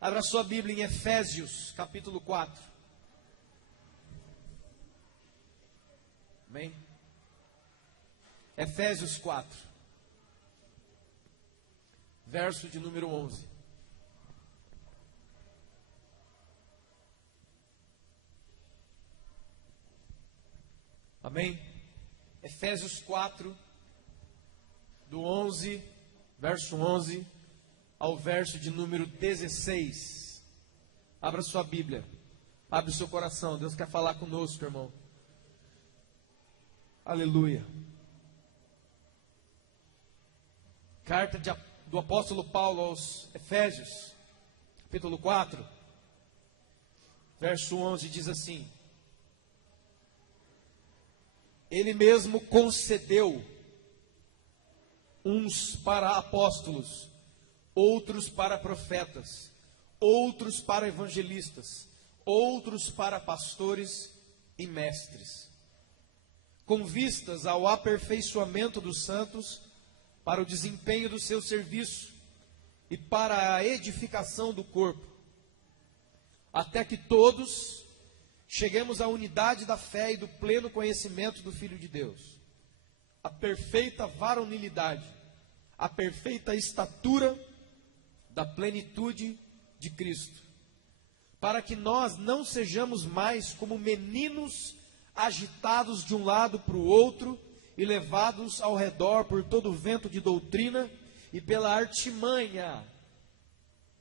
Abra sua Bíblia em Efésios, capítulo 4. Amém? Efésios 4, verso de número 11. Amém? Efésios 4, do 11, verso 11, ao verso de número 16. Abra sua Bíblia, abre o seu coração, Deus quer falar conosco, irmão. Aleluia. Carta do apóstolo Paulo aos Efésios, capítulo 4, verso 11, diz assim: Ele mesmo concedeu uns para apóstolos, outros para profetas, outros para evangelistas, outros para pastores e mestres, com vistas ao aperfeiçoamento dos santos, para o desempenho do seu serviço e para a edificação do corpo, até que todos cheguemos à unidade da fé e do pleno conhecimento do Filho de Deus, a perfeita varonilidade, a perfeita estatura da plenitude de Cristo, para que nós não sejamos mais como meninos agitados de um lado para o outro e levados ao redor por todo o vento de doutrina e pela artimanha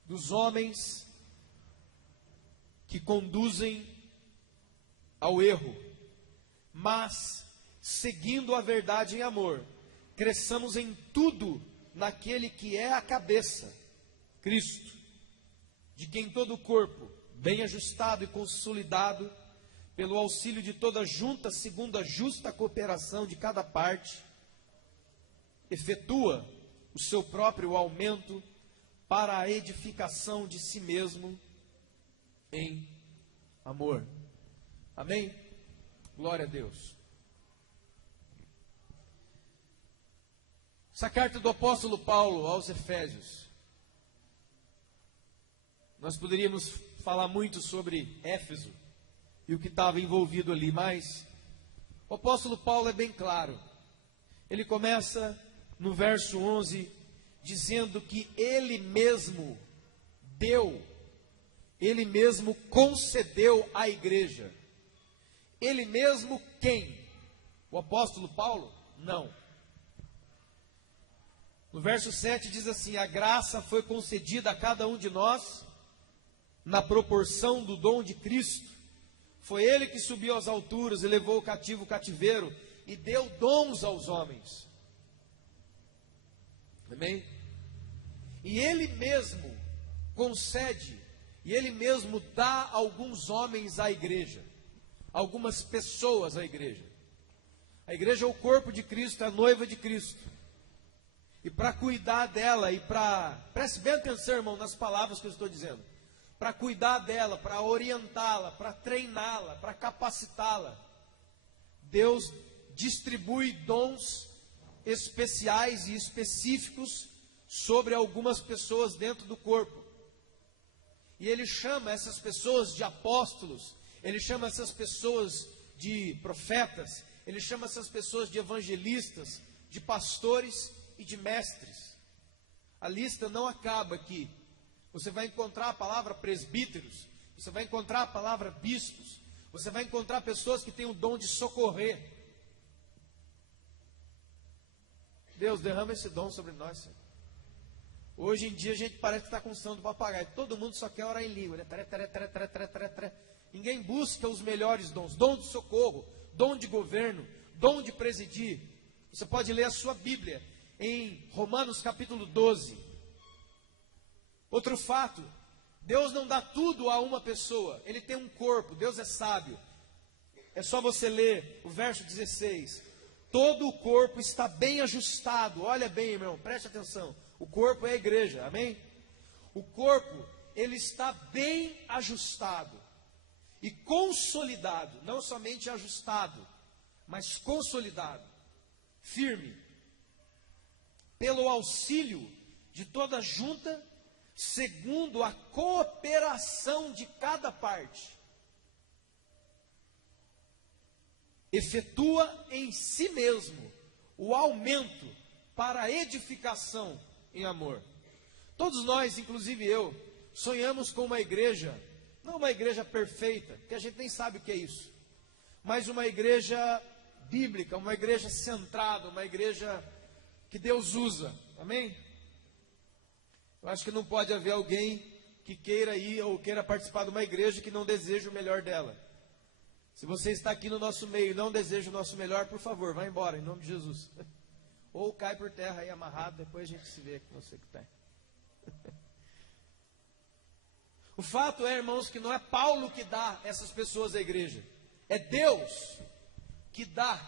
dos homens que conduzem ao erro, mas, seguindo a verdade em amor, cresçamos em tudo naquele que é a cabeça, Cristo, de quem todo o corpo, bem ajustado e consolidado, pelo auxílio de toda junta, segundo a justa cooperação de cada parte, efetua o seu próprio aumento para a edificação de si mesmo em amor. Amém? Glória a Deus. Essa carta do apóstolo Paulo aos Efésios, nós poderíamos falar muito sobre Éfeso e o que estava envolvido ali, mas o apóstolo Paulo é bem claro. Ele começa no verso 11, dizendo que ele mesmo deu, ele mesmo concedeu à igreja. Ele mesmo quem? O apóstolo Paulo? Não. No verso 7 diz assim: a graça foi concedida a cada um de nós na proporção do dom de Cristo. Foi Ele que subiu às alturas e levou o cativo o cativeiro e deu dons aos homens. Amém? E Ele mesmo concede, e Ele mesmo dá alguns homens à igreja, algumas pessoas à igreja. A igreja é o corpo de Cristo, é a noiva de Cristo. E para cuidar dela e preste bem atenção, irmão, nas palavras que eu estou dizendo. Para cuidar dela, para orientá-la, para treiná-la, para capacitá-la, Deus distribui dons especiais e específicos sobre algumas pessoas dentro do corpo. E Ele chama essas pessoas de apóstolos, Ele chama essas pessoas de profetas, Ele chama essas pessoas de evangelistas, de pastores e de mestres. A lista não acaba aqui. Você vai encontrar a palavra presbíteros, você vai encontrar a palavra bispos, você vai encontrar pessoas que têm o dom de socorrer. Deus, derrama esse dom sobre nós, Senhor. Hoje em dia a gente parece que está com som do papagaio. Todo mundo só quer orar em língua, né? Ninguém busca os melhores dons. Dom de socorro, dom de governo, dom de presidir. Você pode ler a sua Bíblia em Romanos capítulo 12. Outro fato, Deus não dá tudo a uma pessoa. Ele tem um corpo, Deus é sábio. É só você ler o verso 16. Todo o corpo está bem ajustado. Olha bem, irmão, preste atenção. O corpo é a igreja, amém? O corpo, ele está bem ajustado e consolidado. Não somente ajustado, mas consolidado, firme, pelo auxílio de toda junta, segundo a cooperação de cada parte, efetua em si mesmo o aumento para a edificação em amor. Todos nós, inclusive eu, sonhamos com uma igreja, não uma igreja perfeita, que a gente nem sabe o que é isso, mas uma igreja bíblica, uma igreja centrada, uma igreja que Deus usa, amém? Eu acho que não pode haver alguém que queira ir ou queira participar de uma igreja que não deseja o melhor dela. Se você está aqui no nosso meio e não deseja o nosso melhor, por favor, vá embora, em nome de Jesus. Ou cai por terra aí amarrado, depois a gente se vê com você que está. O fato é, irmãos, que não é Paulo que dá essas pessoas à igreja. É Deus que dá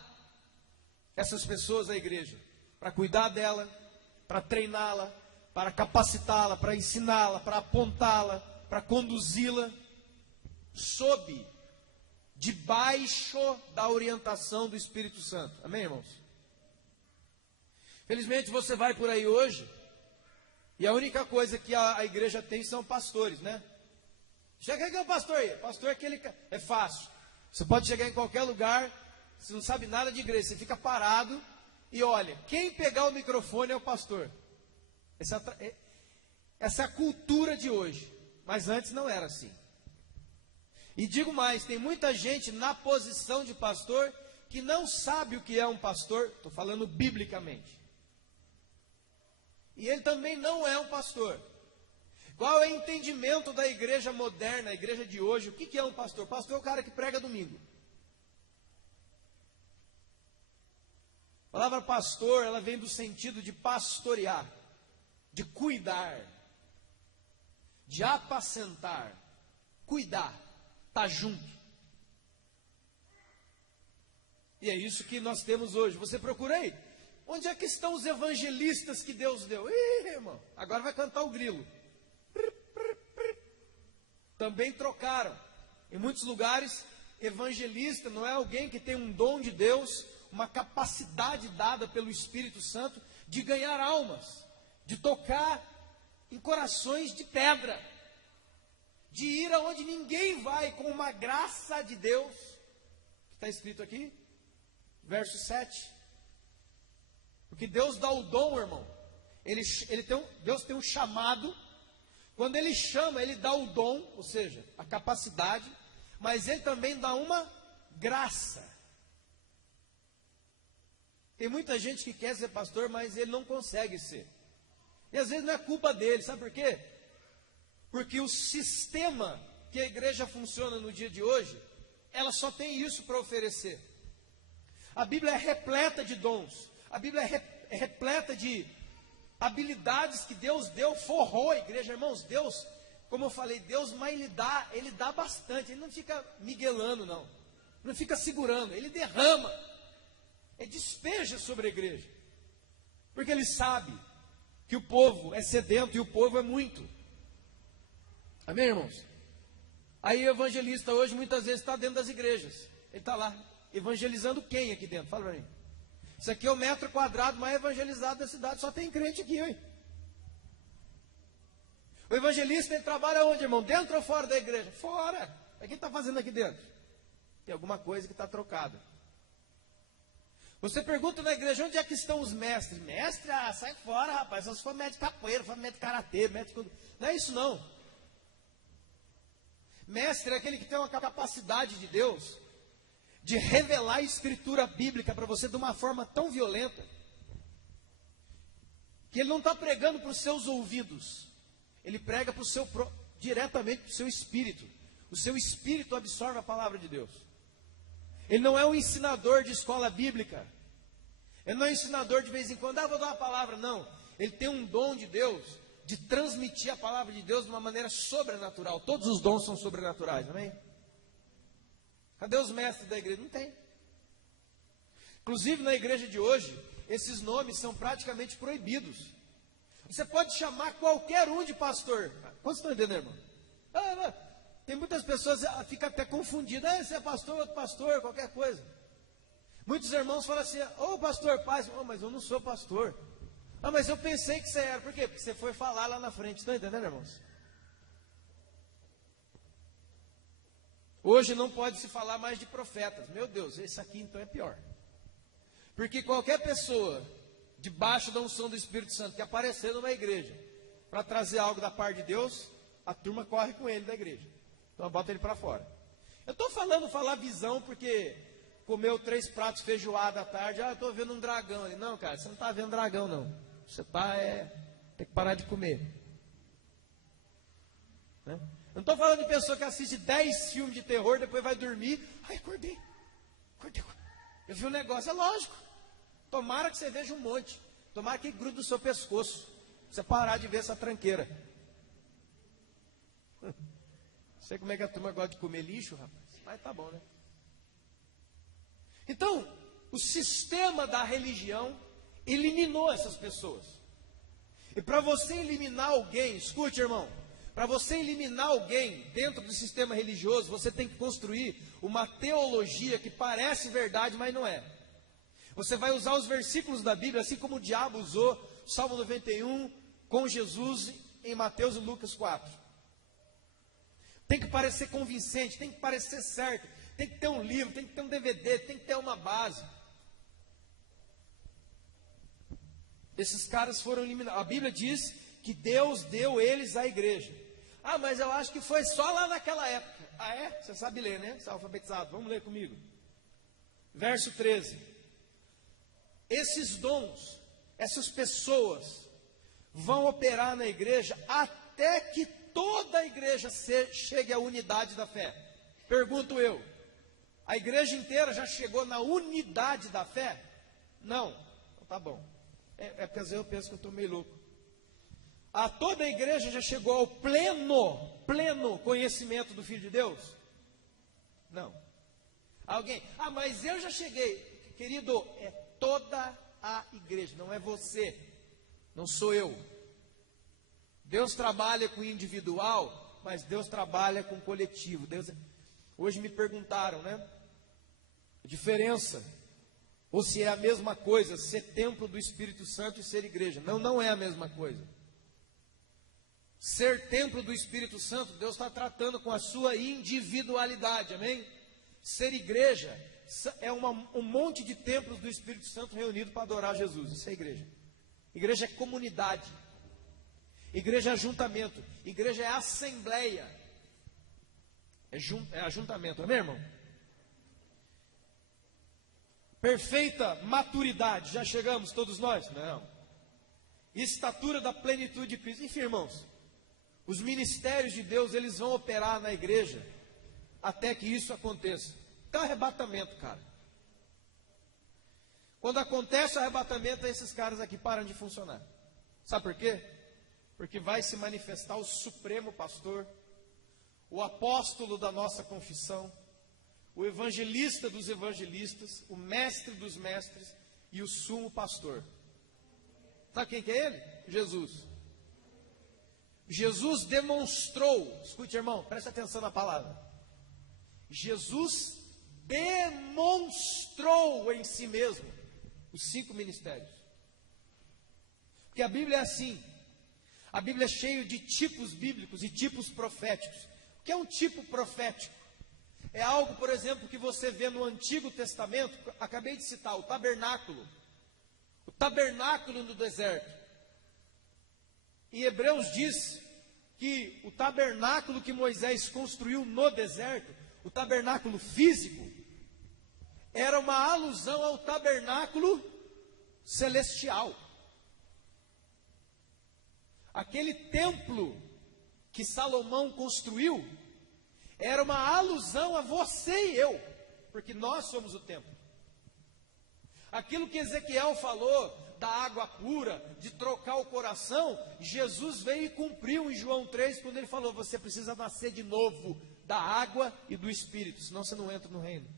essas pessoas à igreja. Para cuidar dela, para treiná-la, para capacitá-la, para ensiná-la, para apontá-la, para conduzi-la, debaixo da orientação do Espírito Santo. Amém, irmãos? Felizmente você vai por aí hoje, e a única coisa que a igreja tem são pastores, né? Chega aqui, é o pastor aí. Pastor é aquele. É fácil. Você pode chegar em qualquer lugar, você não sabe nada de igreja, você fica parado e olha, quem pegar o microfone é o pastor. Essa é a cultura de hoje, mas antes não era assim. E digo mais, tem muita gente na posição de pastor que não sabe o que é um pastor, estou falando biblicamente. E ele também não é um pastor. Qual é o entendimento da igreja moderna, a igreja de hoje? O que é um pastor? Pastor é o cara que prega domingo. A palavra pastor, ela vem do sentido de pastorear, de cuidar, de apacentar, cuidar, estar junto. E é isso que nós temos hoje. Você procura aí. Onde é que estão os evangelistas que Deus deu? Ih, irmão, agora vai cantar o grilo. Também trocaram. Em muitos lugares, evangelista não é alguém que tem um dom de Deus, uma capacidade dada pelo Espírito Santo de ganhar almas, de tocar em corações de pedra, de ir aonde ninguém vai com uma graça de Deus. Está escrito aqui, verso 7. Porque Deus dá o dom, irmão. Deus tem um chamado. Quando Ele chama, Ele dá o dom, ou seja, a capacidade, mas Ele também dá uma graça. Tem muita gente que quer ser pastor, mas ele não consegue ser. E às vezes não é culpa dele, sabe por quê? Porque o sistema que a igreja funciona no dia de hoje, ela só tem isso para oferecer. A Bíblia é repleta de dons, a Bíblia é repleta de habilidades que Deus deu, forrou a igreja, irmãos. Deus, como eu falei, Deus, mas Ele dá bastante, Ele não fica miguelando, não fica segurando, Ele derrama, Ele despeja sobre a igreja, porque Ele sabe que o povo é sedento e o povo é muito. Amém, irmãos? Aí o evangelista hoje muitas vezes está dentro das igrejas, ele está lá, evangelizando quem aqui dentro? Fala para mim. Isso aqui é o metro quadrado mais evangelizado da cidade. Só tem crente aqui, hein? O evangelista, ele trabalha onde, irmão? Dentro ou fora da igreja? Fora. O que ele está fazendo aqui dentro? Tem alguma coisa que está trocada. Você pergunta na igreja, onde é que estão os mestres? Mestre, sai fora, rapaz. Só se for mestre de capoeira, for mestre de karatê, mestre de... Não é isso, não. Mestre é aquele que tem uma capacidade de Deus de revelar a escritura bíblica para você de uma forma tão violenta, que ele não está pregando para os seus ouvidos, ele prega diretamente para o seu espírito. O seu espírito absorve a palavra de Deus. Ele não é um ensinador de escola bíblica, ele não é um ensinador de vez em quando, vou dar uma palavra, não. Ele tem um dom de Deus, de transmitir a palavra de Deus de uma maneira sobrenatural. Todos os dons são sobrenaturais, amém? Cadê os mestres da igreja? Não tem. Inclusive na igreja de hoje, esses nomes são praticamente proibidos. Você pode chamar qualquer um de pastor. Quantos estão entendendo, irmão? Tem muitas pessoas que ficam até confundidas. Esse é pastor, outro pastor, qualquer coisa. Muitos irmãos falam assim, pastor, paz. Mas eu não sou pastor. Ah, mas eu pensei que você era. Por quê? Porque você foi falar lá na frente. Estão entendendo, irmãos? Hoje não pode se falar mais de profetas. Meu Deus, esse aqui então é pior. Porque qualquer pessoa debaixo da unção do Espírito Santo que aparecer numa igreja para trazer algo da parte de Deus, a turma corre com ele da igreja. Então bota ele para fora. Eu estou falar visão porque comeu 3 pratos feijoada à tarde. Ah, eu estou vendo um dragão ali. Não, cara, você não está vendo dragão, não. Você tem que parar de comer. Né? Eu não estou falando de pessoa que assiste 10 filmes de terror, depois vai dormir. Ai, acordei. Eu vi um negócio, é lógico. Tomara que você veja um monte. Tomara que grude no seu pescoço. Pra você parar de ver essa tranqueira. Não sei como é que a turma gosta de comer lixo, rapaz. Mas tá bom, né? Então, o sistema da religião eliminou essas pessoas. E para você eliminar alguém, escute, irmão, para você eliminar alguém dentro do sistema religioso, você tem que construir uma teologia que parece verdade, mas não é. Você vai usar os versículos da Bíblia, assim como o diabo usou Salmo 91 com Jesus em Mateus e Lucas 4. Tem que parecer convincente, tem que parecer certo, tem que ter um livro, tem que ter um DVD, tem que ter uma base. Esses caras foram eliminados. A Bíblia diz que Deus deu eles à igreja. Ah, mas eu acho que foi só lá naquela época. Ah, é? Você sabe ler, né? Você é alfabetizado. Vamos ler comigo. Verso 13. Esses dons, essas pessoas vão operar na igreja até que toda a igreja chegue à unidade da fé. Pergunto eu, a igreja inteira já chegou na unidade da fé? Não. Então, tá bom. Porque às vezes eu penso que eu estou meio louco. Toda a igreja já chegou ao pleno conhecimento do Filho de Deus? Não. Alguém, mas eu já cheguei. Querido, é toda a igreja, não é você, não sou eu. Deus trabalha com o individual, mas Deus trabalha com o coletivo. Hoje me perguntaram, né? A diferença, ou se é a mesma coisa, ser templo do Espírito Santo e ser igreja. Não, não é a mesma coisa. Ser templo do Espírito Santo, Deus está tratando com a sua individualidade, amém? Ser igreja é um monte de templos do Espírito Santo reunido para adorar Jesus. Isso é igreja. Igreja é comunidade. Igreja é ajuntamento. Igreja é assembleia. É ajuntamento, amém, irmão? Perfeita maturidade. Já chegamos todos nós? Não. Estatura da plenitude de Cristo. Enfim, irmãos, os ministérios de Deus, eles vão operar na igreja até que isso aconteça. Então, arrebatamento, cara. Quando acontece o arrebatamento, esses caras aqui param de funcionar. Sabe por quê? Porque vai se manifestar o supremo pastor, o apóstolo da nossa confissão, o evangelista dos evangelistas, o mestre dos mestres e o sumo pastor. Sabe quem que é ele? Jesus. Jesus demonstrou, escute, irmão, preste atenção na palavra. Jesus demonstrou em si mesmo os 5 ministérios. Porque a Bíblia é assim. A Bíblia é cheia de tipos bíblicos e tipos proféticos. O que é um tipo profético? É algo, por exemplo, que você vê no Antigo Testamento. Acabei de citar o tabernáculo. O tabernáculo no deserto. Em Hebreus diz que o tabernáculo que Moisés construiu no deserto, o tabernáculo físico, era uma alusão ao tabernáculo celestial. Aquele templo que Salomão construiu era uma alusão a você e eu, porque nós somos o templo. Aquilo que Ezequiel falou da água pura, de trocar o coração, Jesus veio e cumpriu em João 3, quando ele falou: você precisa nascer de novo da água e do Espírito, senão você não entra no reino.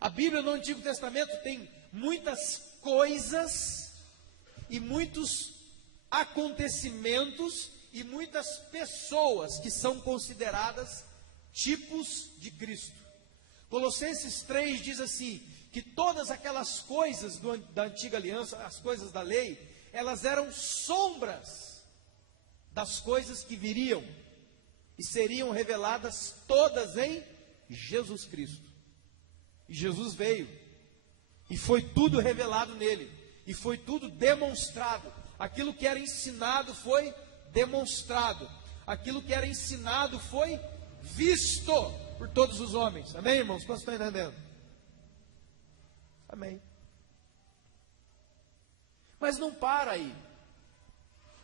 A Bíblia no Antigo Testamento tem muitas coisas e muitos acontecimentos e muitas pessoas que são consideradas tipos de Cristo. Colossenses 3 diz assim, que todas aquelas coisas da antiga aliança, as coisas da lei, elas eram sombras das coisas que viriam e seriam reveladas todas em Jesus Cristo. E Jesus veio, e foi tudo revelado nele, e foi tudo demonstrado. Aquilo que era ensinado foi demonstrado, aquilo que era ensinado foi visto por todos os homens. Amém, irmãos? Quantos estão entendendo? Amém. Mas não para aí,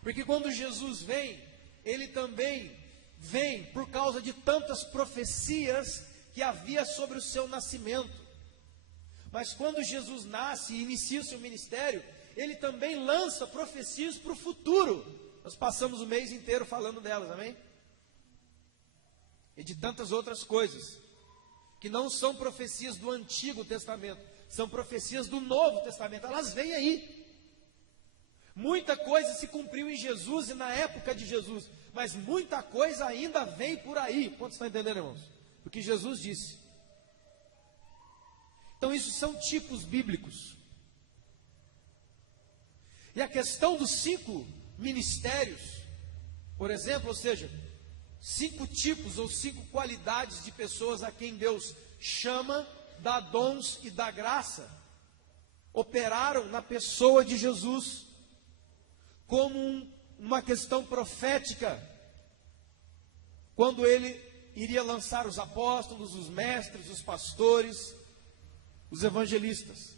porque quando Jesus vem, ele também vem por causa de tantas profecias que havia sobre o seu nascimento. Mas quando Jesus nasce e inicia o seu ministério, ele também lança profecias para o futuro. Nós passamos o mês inteiro falando delas, amém? E de tantas outras coisas, que não são profecias do Antigo Testamento, são profecias do Novo Testamento. Elas vêm aí. Muita coisa se cumpriu em Jesus e na época de Jesus, mas muita coisa ainda vem por aí. Quantos estão entendendo, irmãos? O que Jesus disse. Então isso são tipos bíblicos. E a questão dos 5 ministérios, por exemplo, ou seja, 5 tipos ou 5 qualidades de pessoas a quem Deus chama, dá dons e dá graça, operaram na pessoa de Jesus, como uma questão profética, quando ele iria lançar os apóstolos, os mestres, os pastores, os evangelistas,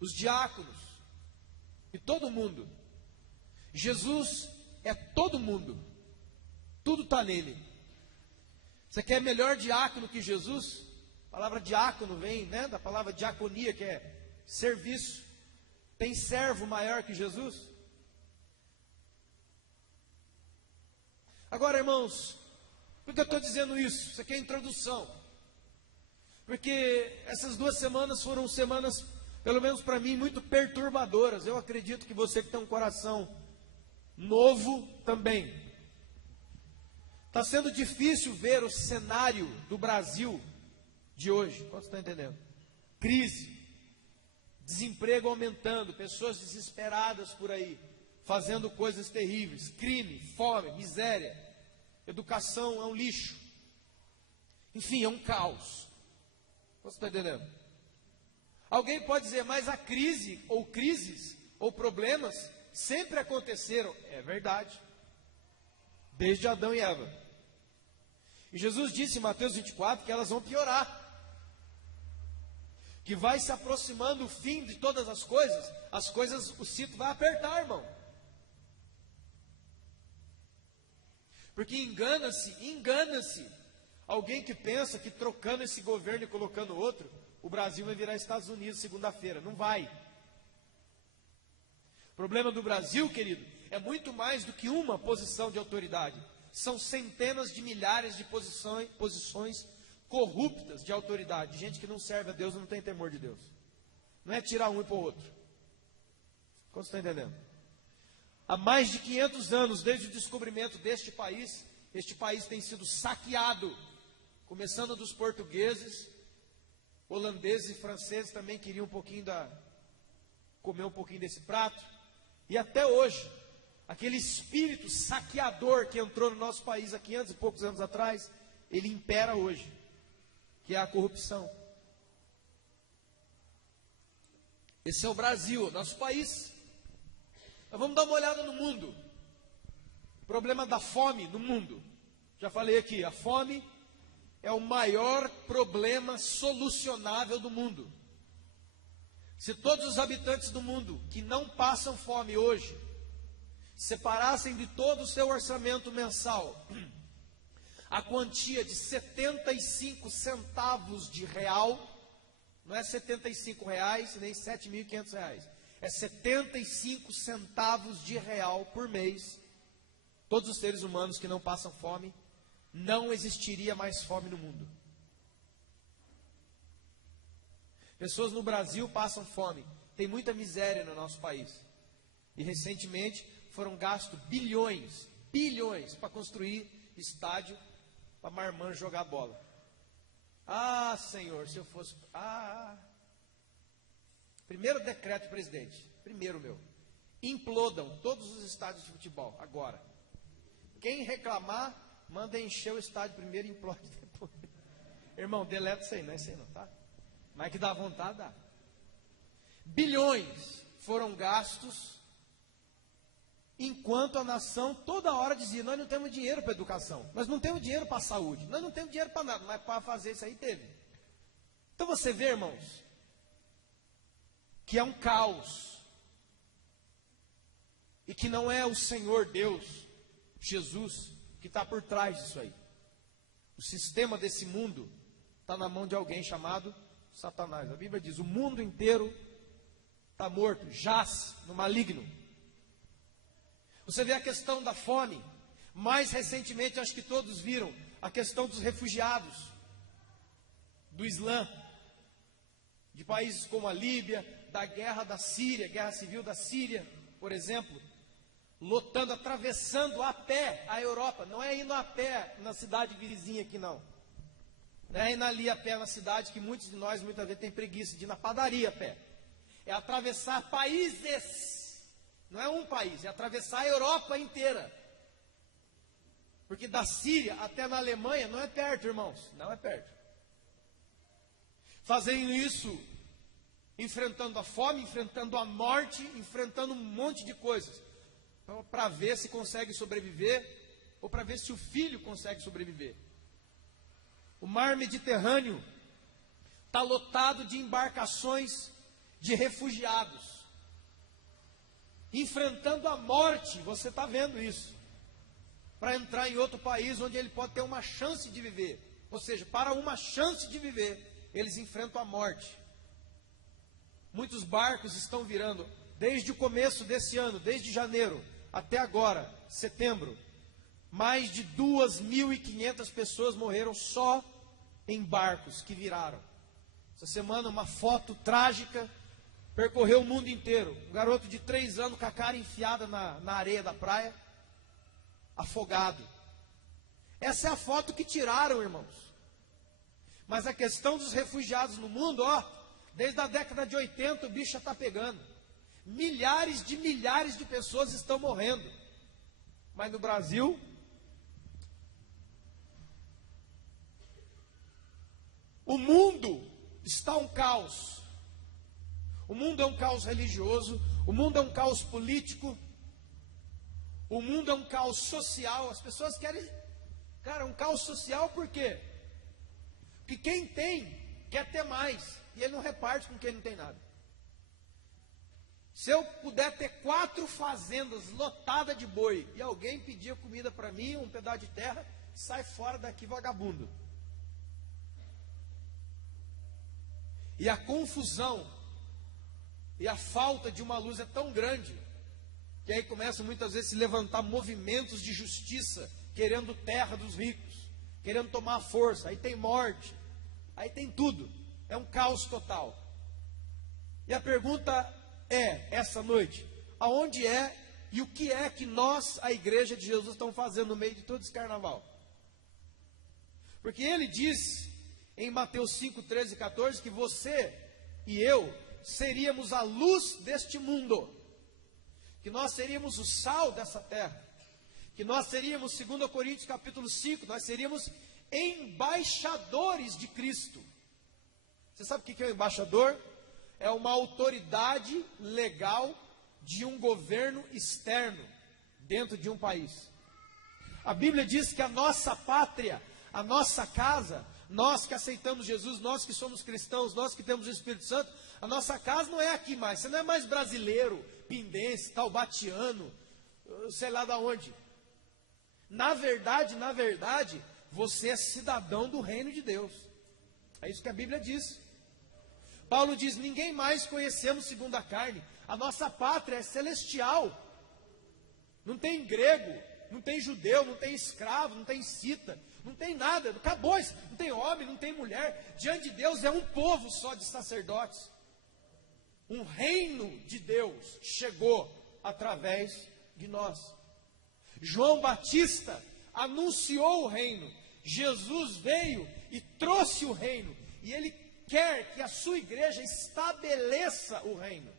os diáconos, e todo mundo. Jesus é todo mundo, tudo está nele. Você quer melhor diácono que Jesus? A palavra diácono vem, da palavra diaconia, que é serviço. Tem servo maior que Jesus? Agora, irmãos, por que eu estou dizendo isso? Isso aqui é introdução. Porque essas 2 semanas foram semanas, pelo menos para mim, muito perturbadoras. Eu acredito que você que tem um coração novo também. Está sendo difícil ver o cenário do Brasil de hoje. Quantos estão entendendo? Crise, desemprego aumentando, pessoas desesperadas por aí, fazendo coisas terríveis, crime, fome, miséria, educação é um lixo. Enfim, é um caos. Você está entendendo? Alguém pode dizer, mas a crise, ou crises, ou problemas, sempre aconteceram. É verdade. Desde Adão e Eva. E Jesus disse em Mateus 24 que elas vão piorar. Que vai se aproximando o fim de todas as coisas, o cinto vai apertar, irmão. Porque engana-se alguém que pensa que trocando esse governo e colocando outro, o Brasil vai virar Estados Unidos segunda-feira. Não vai. O problema do Brasil, querido, é muito mais do que uma posição de autoridade. São centenas de milhares de posições corruptas de autoridade. Gente que não serve a Deus e não tem temor de Deus. Não é tirar um e pôr outro. Como você está entendendo? Há mais de 500 anos, desde o descobrimento deste país, este país tem sido saqueado. Começando dos portugueses, holandeses e franceses também queriam comer um pouquinho desse prato. E até hoje, aquele espírito saqueador que entrou no nosso país há 500 e poucos anos atrás, ele impera hoje, que é a corrupção. Esse é o Brasil, nosso país. Mas vamos dar uma olhada no mundo. O problema da fome no mundo. Já falei aqui, a fome é o maior problema solucionável do mundo. Se todos os habitantes do mundo que não passam fome hoje separassem de todo o seu orçamento mensal a quantia de 75 centavos de real, não é 75 reais nem 7.500 reais, é 75 centavos de real por mês, todos os seres humanos que não passam fome, não existiria mais fome no mundo. Pessoas no Brasil passam fome, tem muita miséria no nosso país. E recentemente foram gastos bilhões para construir estádio para marmanjo jogar bola. Ah, Senhor, se eu fosse... Primeiro decreto do presidente. Primeiro, meu. Implodam todos os estádios de futebol, agora. Quem reclamar, manda encher o estádio primeiro e implode depois. Irmão, deleta isso aí, não é isso aí não, tá? Mas que dá vontade, dá. Bilhões foram gastos, enquanto a nação toda hora dizia, nós não temos dinheiro para educação, nós não temos dinheiro para a saúde, nós não temos dinheiro para nada, mas para fazer isso aí teve. Então você vê, irmãos, que é um caos, e que não é o Senhor Deus, Jesus, que está por trás disso aí. O sistema desse mundo está na mão de alguém chamado Satanás. A Bíblia diz, o mundo inteiro está morto, jaz no maligno. Você vê a questão da fome. Mais recentemente, acho que todos viram a questão dos refugiados do Islã, de países como a Líbia, da guerra da Síria, guerra civil da Síria, por exemplo, lotando, atravessando a pé a Europa. Não é indo a pé na cidade vizinha aqui, não. Não é indo ali a pé na cidade, que muitos de nós muitas vezes têm preguiça de ir na padaria a pé. É atravessar países. Não é um país, é atravessar a Europa inteira. Porque da Síria até na Alemanha não é perto, irmãos. Não é perto. Fazendo isso, enfrentando a fome, enfrentando a morte, enfrentando um monte de coisas. Para ver se consegue sobreviver, ou para ver se o filho consegue sobreviver. O mar Mediterrâneo está lotado de embarcações de refugiados, enfrentando a morte, você está vendo isso, para entrar em outro país onde ele pode ter uma chance de viver. Ou seja, para uma chance de viver, eles enfrentam a morte. Muitos barcos estão virando, desde o começo desse ano, desde janeiro até agora, setembro, mais de 2.500 pessoas morreram só em barcos que viraram. Essa semana uma foto trágica percorreu o mundo inteiro. Um garoto de 3 anos com a cara enfiada na areia da praia, afogado. Essa é a foto que tiraram, irmãos. Mas a questão dos refugiados no mundo, desde a década de 80 o bicho já está pegando. Milhares de pessoas estão morrendo. Mas no Brasil, o mundo está um caos. O mundo é um caos religioso, o mundo é um caos político, o mundo é um caos social. As pessoas querem, um caos social por quê? Porque quem tem, quer ter mais, e ele não reparte com quem não tem nada. Se eu puder ter 4 fazendas lotadas de boi, e alguém pedir comida para mim, um pedaço de terra, sai fora daqui, vagabundo. E a confusão e a falta de uma luz é tão grande, que aí começam muitas vezes a se levantar movimentos de justiça, querendo terra dos ricos, querendo tomar força. Aí tem morte, aí tem tudo. É um caos total. E a pergunta é, essa noite, aonde é e o que é que nós, a igreja de Jesus, estamos fazendo no meio de todo esse carnaval? Porque ele diz em Mateus 5, 13 e 14, que você e eu seríamos a luz deste mundo, que nós seríamos o sal dessa terra, que nós seríamos, 2 Coríntios capítulo 5, nós seríamos embaixadores de Cristo. Você sabe o que é um embaixador? É uma autoridade legal de um governo externo dentro de um país. A Bíblia diz que a nossa pátria, a nossa casa, nós que aceitamos Jesus, nós que somos cristãos, nós que temos o Espírito Santo, a nossa casa não é aqui mais. Você não é mais brasileiro, pindense, taubatiano, sei lá de onde. Na verdade, você é cidadão do reino de Deus. É isso que a Bíblia diz. Paulo diz, ninguém mais conhecemos segundo a carne. A nossa pátria é celestial. Não tem grego, não tem judeu, não tem escravo, não tem cita, não tem nada, acabou isso. Não tem homem, não tem mulher. Diante de Deus é um povo só de sacerdotes. Um reino de Deus chegou através de nós. João Batista anunciou o reino. Jesus veio e trouxe o reino. E ele quer que a sua igreja estabeleça o reino.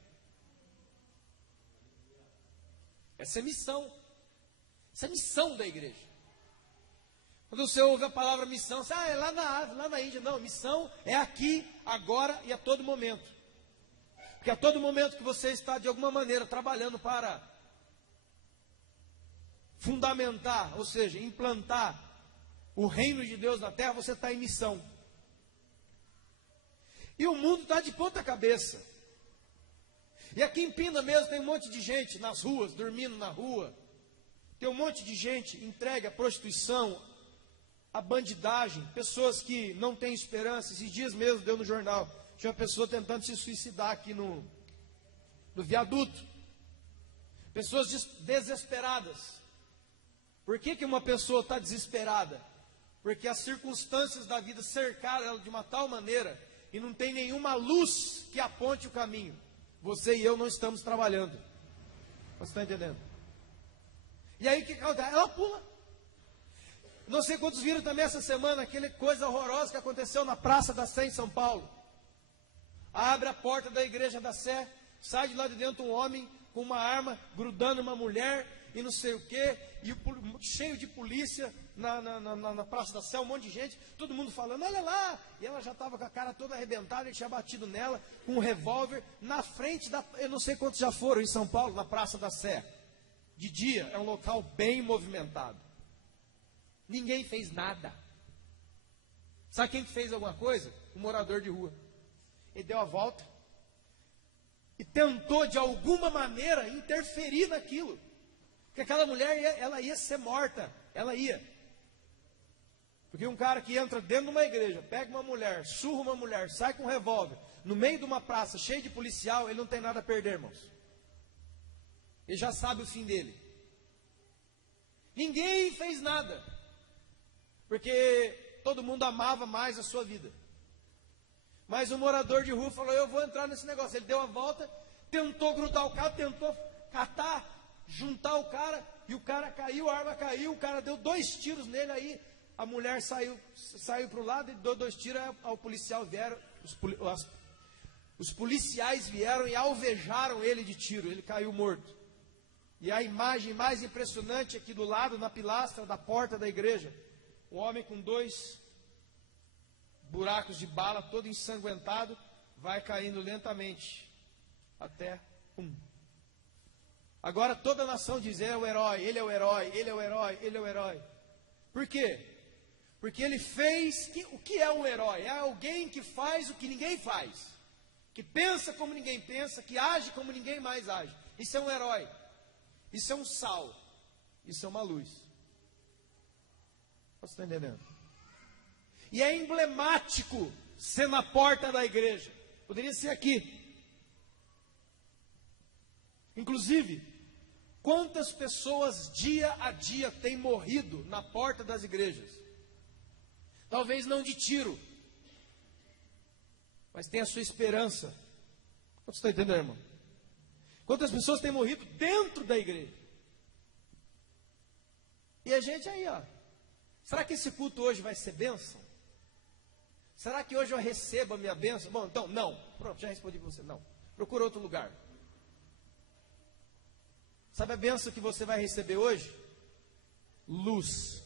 Essa é missão. Essa é a missão da igreja. Quando você ouve a palavra missão, você, é lá na África, lá na Índia. Não, missão é aqui, agora e a todo momento. Porque a todo momento que você está, de alguma maneira, trabalhando para fundamentar, ou seja, implantar o reino de Deus na terra, você está em missão. E o mundo está de ponta cabeça. E aqui em Pinda mesmo tem um monte de gente nas ruas, dormindo na rua. Tem um monte de gente entregue à prostituição, à bandidagem, pessoas que não têm esperança. Esses dias mesmo deu no jornal, tinha uma pessoa tentando se suicidar aqui no viaduto. Pessoas desesperadas. Por que uma pessoa está desesperada? Porque as circunstâncias da vida cercaram ela de uma tal maneira e não tem nenhuma luz que aponte o caminho. Você e eu não estamos trabalhando. Você está entendendo? E aí o que acontece? Ela pula. Não sei quantos viram também essa semana aquela coisa horrorosa que aconteceu na Praça da Sé em São Paulo. Abre a porta da igreja da Sé, sai de lá de dentro um homem com uma arma, grudando uma mulher e não sei o que, e cheio de polícia na Praça da Sé, um monte de gente, todo mundo falando, olha lá, e ela já estava com a cara toda arrebentada, ele tinha batido nela com um revólver na frente da, eu não sei quantos já foram em São Paulo, na Praça da Sé. De dia é um local bem movimentado. Ninguém fez nada. Sabe quem fez alguma coisa? Um morador de rua. Ele deu a volta e tentou de alguma maneira interferir naquilo. Porque aquela mulher, ela ia ser morta. Ela ia. Porque um cara que entra dentro de uma igreja, pega uma mulher, surra uma mulher, sai com um revólver, no meio de uma praça cheia de policial, ele não tem nada a perder, irmãos. Ele já sabe o fim dele. Ninguém fez nada. Porque todo mundo amava mais a sua vida. Mas o morador de rua falou, eu vou entrar nesse negócio. Ele deu a volta, tentou grudar o cara, tentou catar, juntar o cara, e o cara caiu, a arma caiu, o cara deu 2 tiros nele, aí a mulher saiu para o lado e deu 2 tiros, ao policial vieram, os policiais vieram e alvejaram ele de tiro, ele caiu morto. E a imagem mais impressionante aqui do lado, na pilastra da porta da igreja, um homem com 2 buracos de bala, todo ensanguentado, vai caindo lentamente, até Agora toda a nação diz, ele é o herói, ele é o herói, ele é o herói, ele é o herói. Por quê? Porque ele fez, o que é um herói? É alguém que faz o que ninguém faz, que pensa como ninguém pensa, que age como ninguém mais age. Isso é um herói, isso é um sal, isso é uma luz. Você está entendendo? E é emblemático ser na porta da igreja. Poderia ser aqui. Inclusive, quantas pessoas dia a dia têm morrido na porta das igrejas? Talvez não de tiro, mas tem a sua esperança. Você está entendendo, irmão? Quantas pessoas têm morrido dentro da igreja? E a gente aí, ó. Será que esse culto hoje vai ser bênção? Será que hoje eu recebo a minha bênção? Bom, então, não. Pronto, já respondi para você. Não. Procura outro lugar. Sabe a bênção que você vai receber hoje? Luz.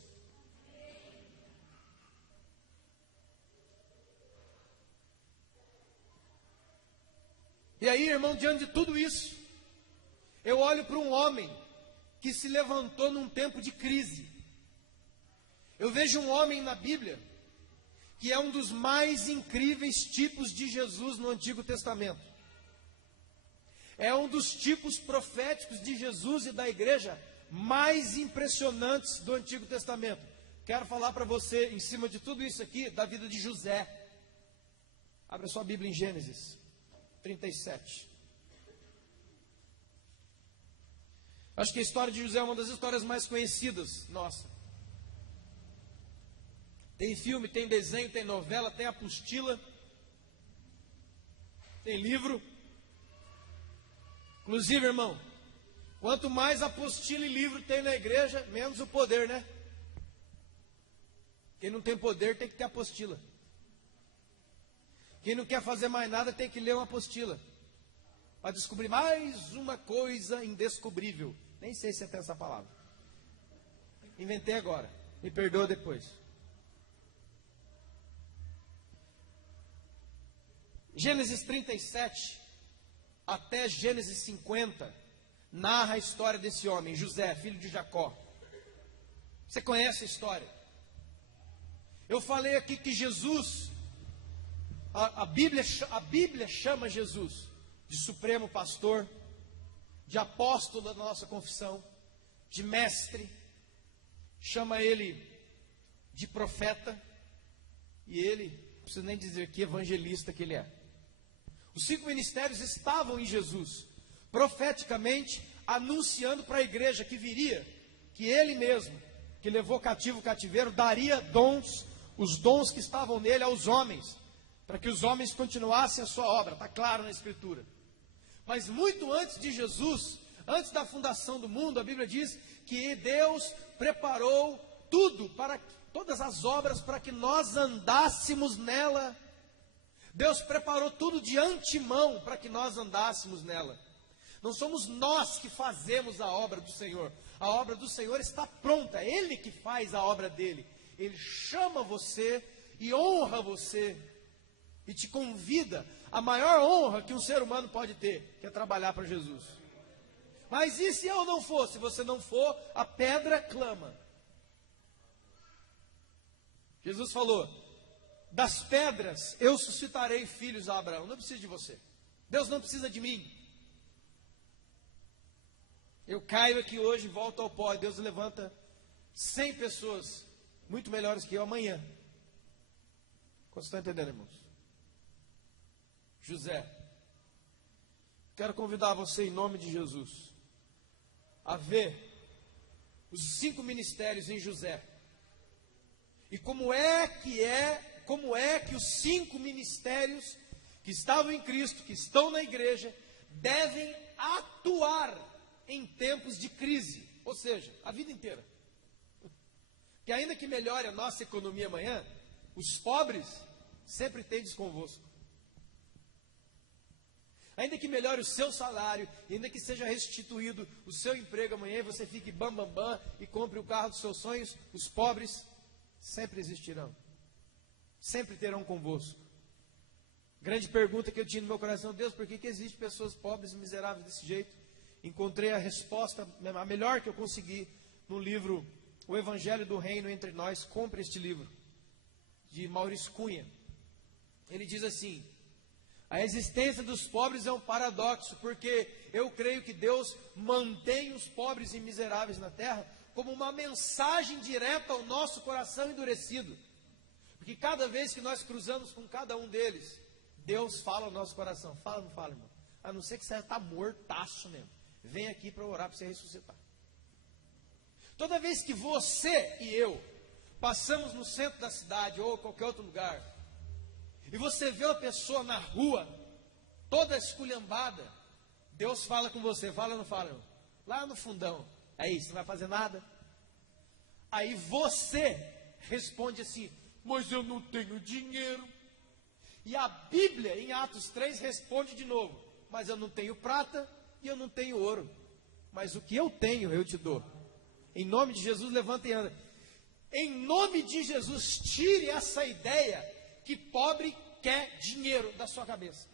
E aí, irmão, diante de tudo isso, eu olho para um homem que se levantou num tempo de crise. Eu vejo um homem na Bíblia que é um dos mais incríveis tipos de Jesus no Antigo Testamento. É um dos tipos proféticos de Jesus e da igreja mais impressionantes do Antigo Testamento. Quero falar para você, em cima de tudo isso aqui, da vida de José. Abra sua Bíblia em Gênesis 37. Acho que a história de José é uma das histórias mais conhecidas nossa. Tem filme, tem desenho, tem novela, tem apostila, tem livro. Inclusive, irmão, quanto mais apostila e livro tem na igreja, menos o poder, né? Quem não tem poder tem que ter apostila. Quem não quer fazer mais nada tem que ler uma apostila, para descobrir mais uma coisa indescobrível. Nem sei se tem essa palavra. Inventei agora, me perdoa depois. Gênesis 37 até Gênesis 50 narra a história desse homem, José, filho de Jacó. Você conhece a história? Eu falei aqui que Jesus, a Bíblia chama Jesus de supremo pastor, de apóstolo da nossa confissão, de mestre, chama ele de profeta, e ele, não preciso nem dizer que evangelista que ele é. Os 5 ministérios estavam em Jesus, profeticamente anunciando para a igreja que viria, que ele mesmo, que levou cativo o cativeiro, daria dons, os dons que estavam nele aos homens, para que os homens continuassem a sua obra, está claro na Escritura. Mas muito antes de Jesus, antes da fundação do mundo, a Bíblia diz que Deus preparou tudo, todas as obras, para que nós andássemos nela. Deus preparou tudo de antemão para que nós andássemos nela. Não somos nós que fazemos a obra do Senhor. A obra do Senhor está pronta, é Ele que faz a obra dele. Ele chama você e honra você, e te convida a maior honra que um ser humano pode ter, que é trabalhar para Jesus. Mas e se eu não for? Se você não for, a pedra clama. Jesus falou: das pedras eu suscitarei filhos a Abraão. Não preciso de você. Deus não precisa de mim. Eu caio aqui hoje e volto ao pó. Deus levanta 100 pessoas muito melhores que eu amanhã. Quantos estão entendendo, irmãos? José, quero convidar você em nome de Jesus a ver os 5 ministérios em José. E como é que os 5 ministérios que estavam em Cristo, que estão na igreja, devem atuar em tempos de crise, ou seja, a vida inteira. Que ainda que melhore a nossa economia amanhã, os pobres sempre tendes convosco. Ainda que melhore o seu salário, ainda que seja restituído o seu emprego amanhã, e você fique bam, bam, bam, e compre o carro dos seus sonhos, os pobres sempre existirão. Sempre terão convosco. Grande pergunta que eu tinha no meu coração: Deus, por que existem pessoas pobres e miseráveis desse jeito? Encontrei a resposta, a melhor que eu consegui, no livro O Evangelho do Reino Entre Nós. Compre este livro, de Maurício Cunha. Ele diz assim: a existência dos pobres é um paradoxo, porque eu creio que Deus mantém os pobres e miseráveis na terra como uma mensagem direta ao nosso coração endurecido. Porque cada vez que nós cruzamos com cada um deles, Deus fala ao nosso coração. Fala ou não fala, irmão? A não ser que você está mortaço mesmo. Vem aqui para orar para você ressuscitar. Toda vez que você e eu passamos no centro da cidade ou qualquer outro lugar, e você vê uma pessoa na rua, toda esculhambada, Deus fala com você. Fala ou não fala, irmão? Lá no fundão. É isso, não vai fazer nada? Aí você responde assim: mas eu não tenho dinheiro. E a Bíblia, em Atos 3, responde de novo: mas eu não tenho prata e eu não tenho ouro, mas o que eu tenho eu te dou. Em nome de Jesus, levanta e anda. Em nome de Jesus, tire essa ideia que pobre quer dinheiro da sua cabeça.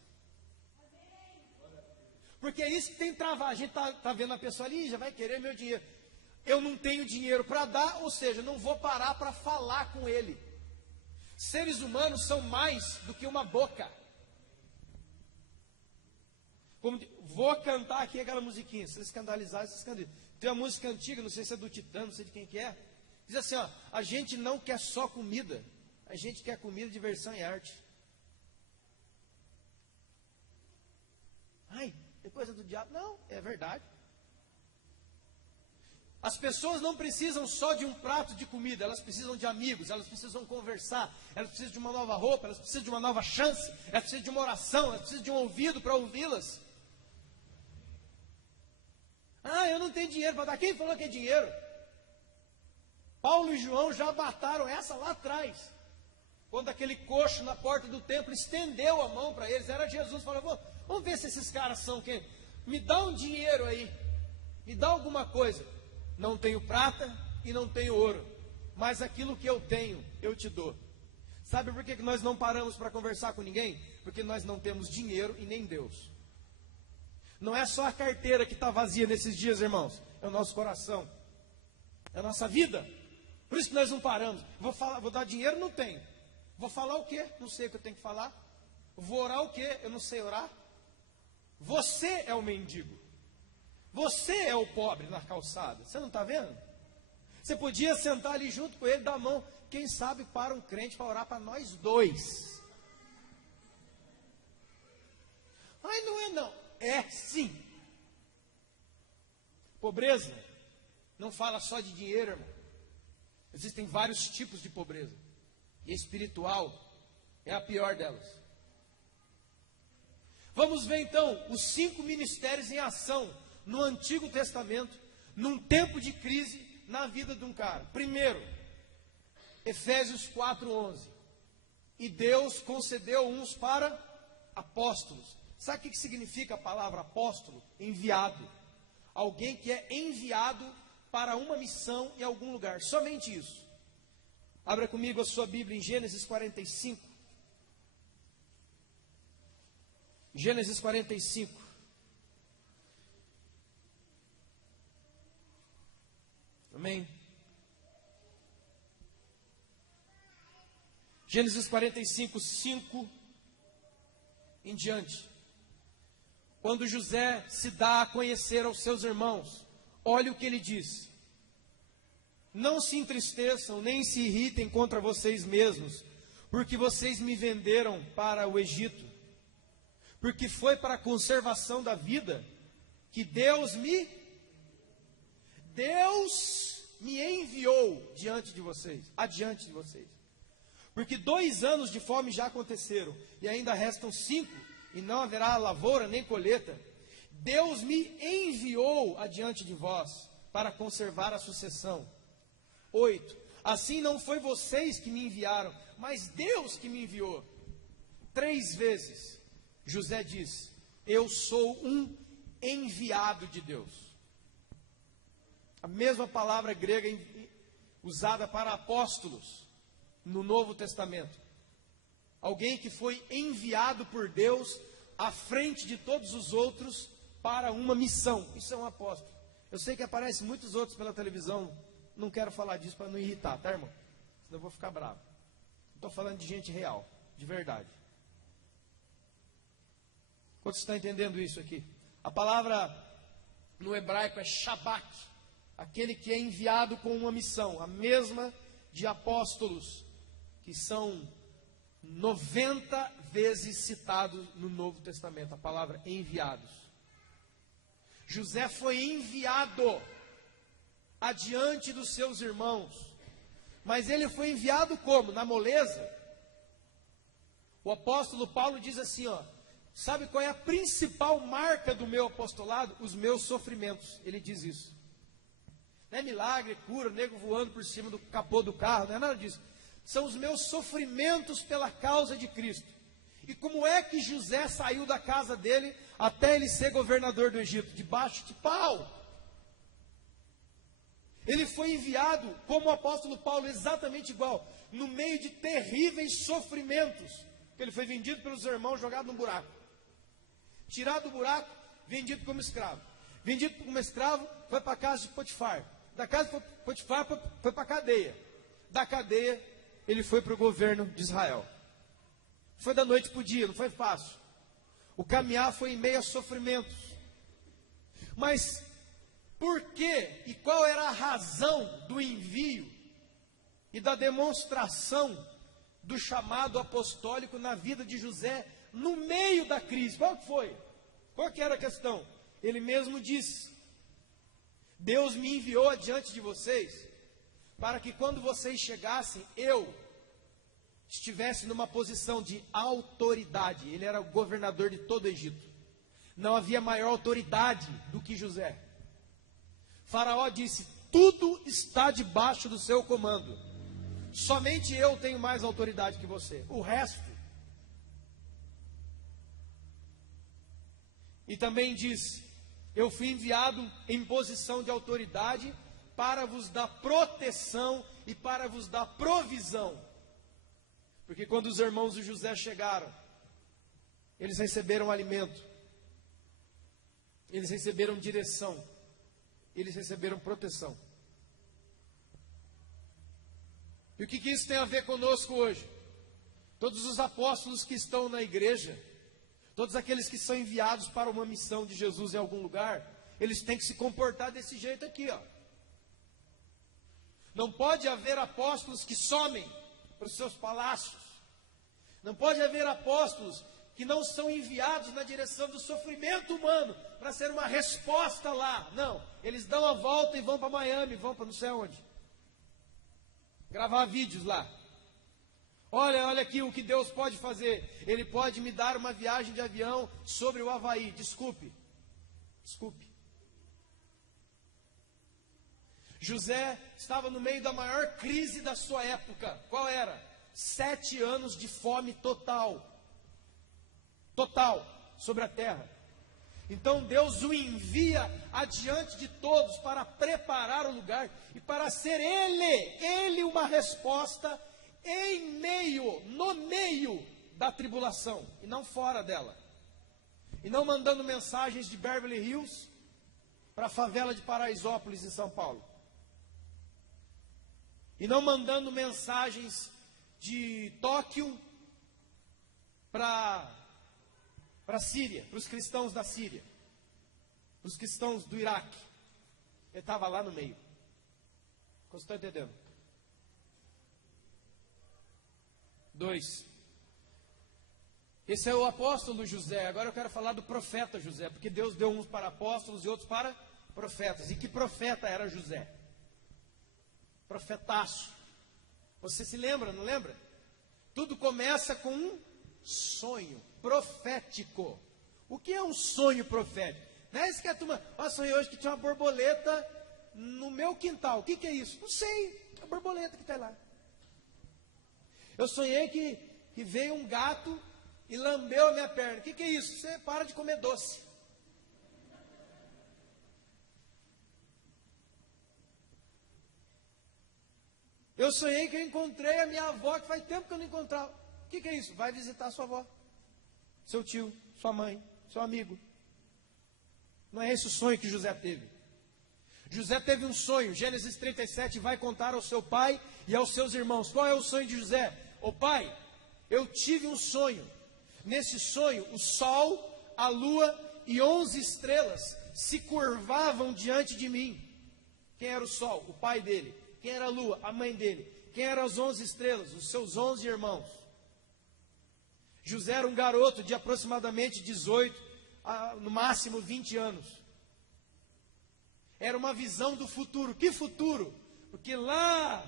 Porque é isso que tem que travar. A gente está vendo a pessoa ali, já vai querer meu dinheiro. Eu não tenho dinheiro para dar, ou seja, não vou parar para falar com ele. Seres humanos são mais do que uma boca. Vou cantar aqui aquela musiquinha. Se vocês escandalizarem, vocês escandalizam. Tem uma música antiga, não sei se é do Titã, não sei de quem que é. Diz assim, ó: a gente não quer só comida, a gente quer comida, diversão e arte. Ai, é coisa do diabo. Não, é verdade. As pessoas não precisam só de um prato de comida, elas precisam de amigos, elas precisam conversar, elas precisam de uma nova roupa, elas precisam de uma nova chance, elas precisam de uma oração, elas precisam de um ouvido para ouvi-las. Ah, eu não tenho dinheiro para dar. Quem falou que é dinheiro? Paulo e João já mataram essa lá atrás. quando aquele coxo na porta do templo estendeu a mão para eles, era Jesus, falou: vamos ver se esses caras são quem? Me dá um dinheiro aí, me dá alguma coisa. Não tenho prata e não tenho ouro, mas aquilo que eu tenho, eu te dou. Sabe por que nós não paramos para conversar com ninguém? Porque nós não temos dinheiro e nem Deus. Não é só a carteira que está vazia nesses dias, irmãos, é o nosso coração, é a nossa vida. Por isso que nós não paramos. Vou dar dinheiro? Não tenho. Vou falar o quê? Não sei o que eu tenho que falar. Vou orar o quê? Eu não sei orar. Você é o mendigo. Você é o pobre na calçada. Você não está vendo? Você podia sentar ali junto com ele, dar a mão. Quem sabe para um crente para orar para nós dois. Ai, não é não. É sim. Pobreza não fala só de dinheiro, irmão. Existem vários tipos de pobreza. E a espiritual é a pior delas. Vamos ver então os 5 ministérios em ação no Antigo Testamento, num tempo de crise na vida de um cara. Primeiro, Efésios 4:11. E Deus concedeu uns para apóstolos. Sabe o que significa a palavra apóstolo? Enviado. Alguém que é enviado para uma missão em algum lugar. Somente isso. Abra comigo a sua Bíblia em Gênesis 45. Gênesis 45. Amém? Gênesis 45, 5 em diante. Quando José se dá a conhecer aos seus irmãos, olha o que ele diz: não se entristeçam, nem se irritem contra vocês mesmos, porque vocês me venderam para o Egito, porque foi para a conservação da vida que Deus me enviou adiante de vocês. Porque 2 anos de fome já aconteceram, e ainda restam 5, e não haverá lavoura nem colheita. Deus me enviou adiante de vós, para conservar a sucessão. 8. Assim não foi vocês que me enviaram, mas Deus que me enviou. 3 vezes, José diz: eu sou um enviado de Deus. A mesma palavra grega usada para apóstolos no Novo Testamento. Alguém que foi enviado por Deus à frente de todos os outros para uma missão. Isso é um apóstolo. Eu sei que aparecem muitos outros pela televisão. Não quero falar disso para não irritar, tá, irmão? Senão eu vou ficar bravo. Estou falando de gente real, de verdade. Quantos estão entendendo isso aqui? A palavra no hebraico é Shabak, aquele que é enviado com uma missão, a mesma de apóstolos, que são 90 vezes citados no Novo Testamento, a palavra enviados. José foi enviado adiante dos seus irmãos, mas ele foi enviado como? Na moleza. O apóstolo Paulo diz assim, sabe qual é a principal marca do meu apostolado? Os meus sofrimentos. Ele diz isso. Não é milagre, cura, nego voando por cima do capô do carro, não é nada disso. São os meus sofrimentos pela causa de Cristo. E como é que José saiu da casa dele até ele ser governador do Egito? Debaixo de pau. Ele foi enviado, como o apóstolo Paulo, exatamente igual, no meio de terríveis sofrimentos. Ele foi vendido pelos irmãos, jogado num buraco. Tirado do buraco, vendido como escravo. Vendido como escravo, foi para a casa de Potifar. Da casa de Potifar, foi para a cadeia. Da cadeia, ele foi para o governo de Israel. Foi da noite para o dia, não foi fácil. O caminhar foi em meio a sofrimentos. Mas por quê? E qual era a razão do envio e da demonstração do chamado apostólico na vida de José no meio da crise? Qual que foi? Qual que era a questão? Ele mesmo disse: Deus me enviou adiante de vocês, para que quando vocês chegassem, eu estivesse numa posição de autoridade. Ele era o governador de todo o Egito. Não havia maior autoridade do que José. Faraó disse: tudo está debaixo do seu comando. somente eu tenho mais autoridade que você. O resto. E também diz: eu fui enviado em posição de autoridade para vos dar proteção e para vos dar provisão. Porque quando os irmãos de José chegaram, eles receberam alimento, eles receberam direção, eles receberam proteção. E o que isso tem a ver conosco hoje? Todos os apóstolos que estão na igreja, todos aqueles que são enviados para uma missão de Jesus em algum lugar, eles têm que se comportar desse jeito aqui, ó. Não pode haver apóstolos que somem para os seus palácios. Não pode haver apóstolos que não são enviados na direção do sofrimento humano para ser uma resposta lá. Não, eles dão a volta e vão para Miami, vão para não sei aonde. Gravar vídeos lá. Olha aqui o que Deus pode fazer. Ele pode me dar uma viagem de avião sobre o Havaí. Desculpe. José estava no meio da maior crise da sua época. Qual era? 7 anos de fome total sobre a terra. Então Deus o envia adiante de todos para preparar o lugar e para ser ele uma resposta no meio da tribulação e não fora dela. E não mandando mensagens de Beverly Hills para a favela de Paraisópolis em São Paulo. E não mandando mensagens de Tóquio para a Síria, para os cristãos da Síria, para os cristãos do Iraque. Ele estava lá no meio. Você está entendendo? 2. Esse é o apóstolo José. Agora eu quero falar do profeta José, porque Deus deu uns para apóstolos e outros para profetas. E que profeta era José? Profetaço. Você se lembra, não lembra? Tudo começa com um sonho profético. O que é um sonho profético? Não é isso que a turma, sonhei hoje que tinha uma borboleta no meu quintal. O que é isso? Não sei, a borboleta que está lá. Eu sonhei que veio um gato e lambeu a minha perna. O que é isso? Você para de comer doce. Eu sonhei que eu encontrei a minha avó, que faz tempo que eu não encontrava. O que é isso? Vai visitar a sua avó, seu tio, sua mãe, seu amigo. Não é esse o sonho que José teve. José teve um sonho. Gênesis 37 vai contar ao seu pai e aos seus irmãos. Qual é o sonho de José? Ô pai, eu tive um sonho. Nesse sonho, o sol, a lua e 11 estrelas se curvavam diante de mim. Quem era o sol? O pai dele. Quem era a lua? A mãe dele. Quem eram as 11 estrelas? Os seus 11 irmãos. José era um garoto de aproximadamente 18, no máximo 20 anos. Era uma visão do futuro. Que futuro? Porque lá,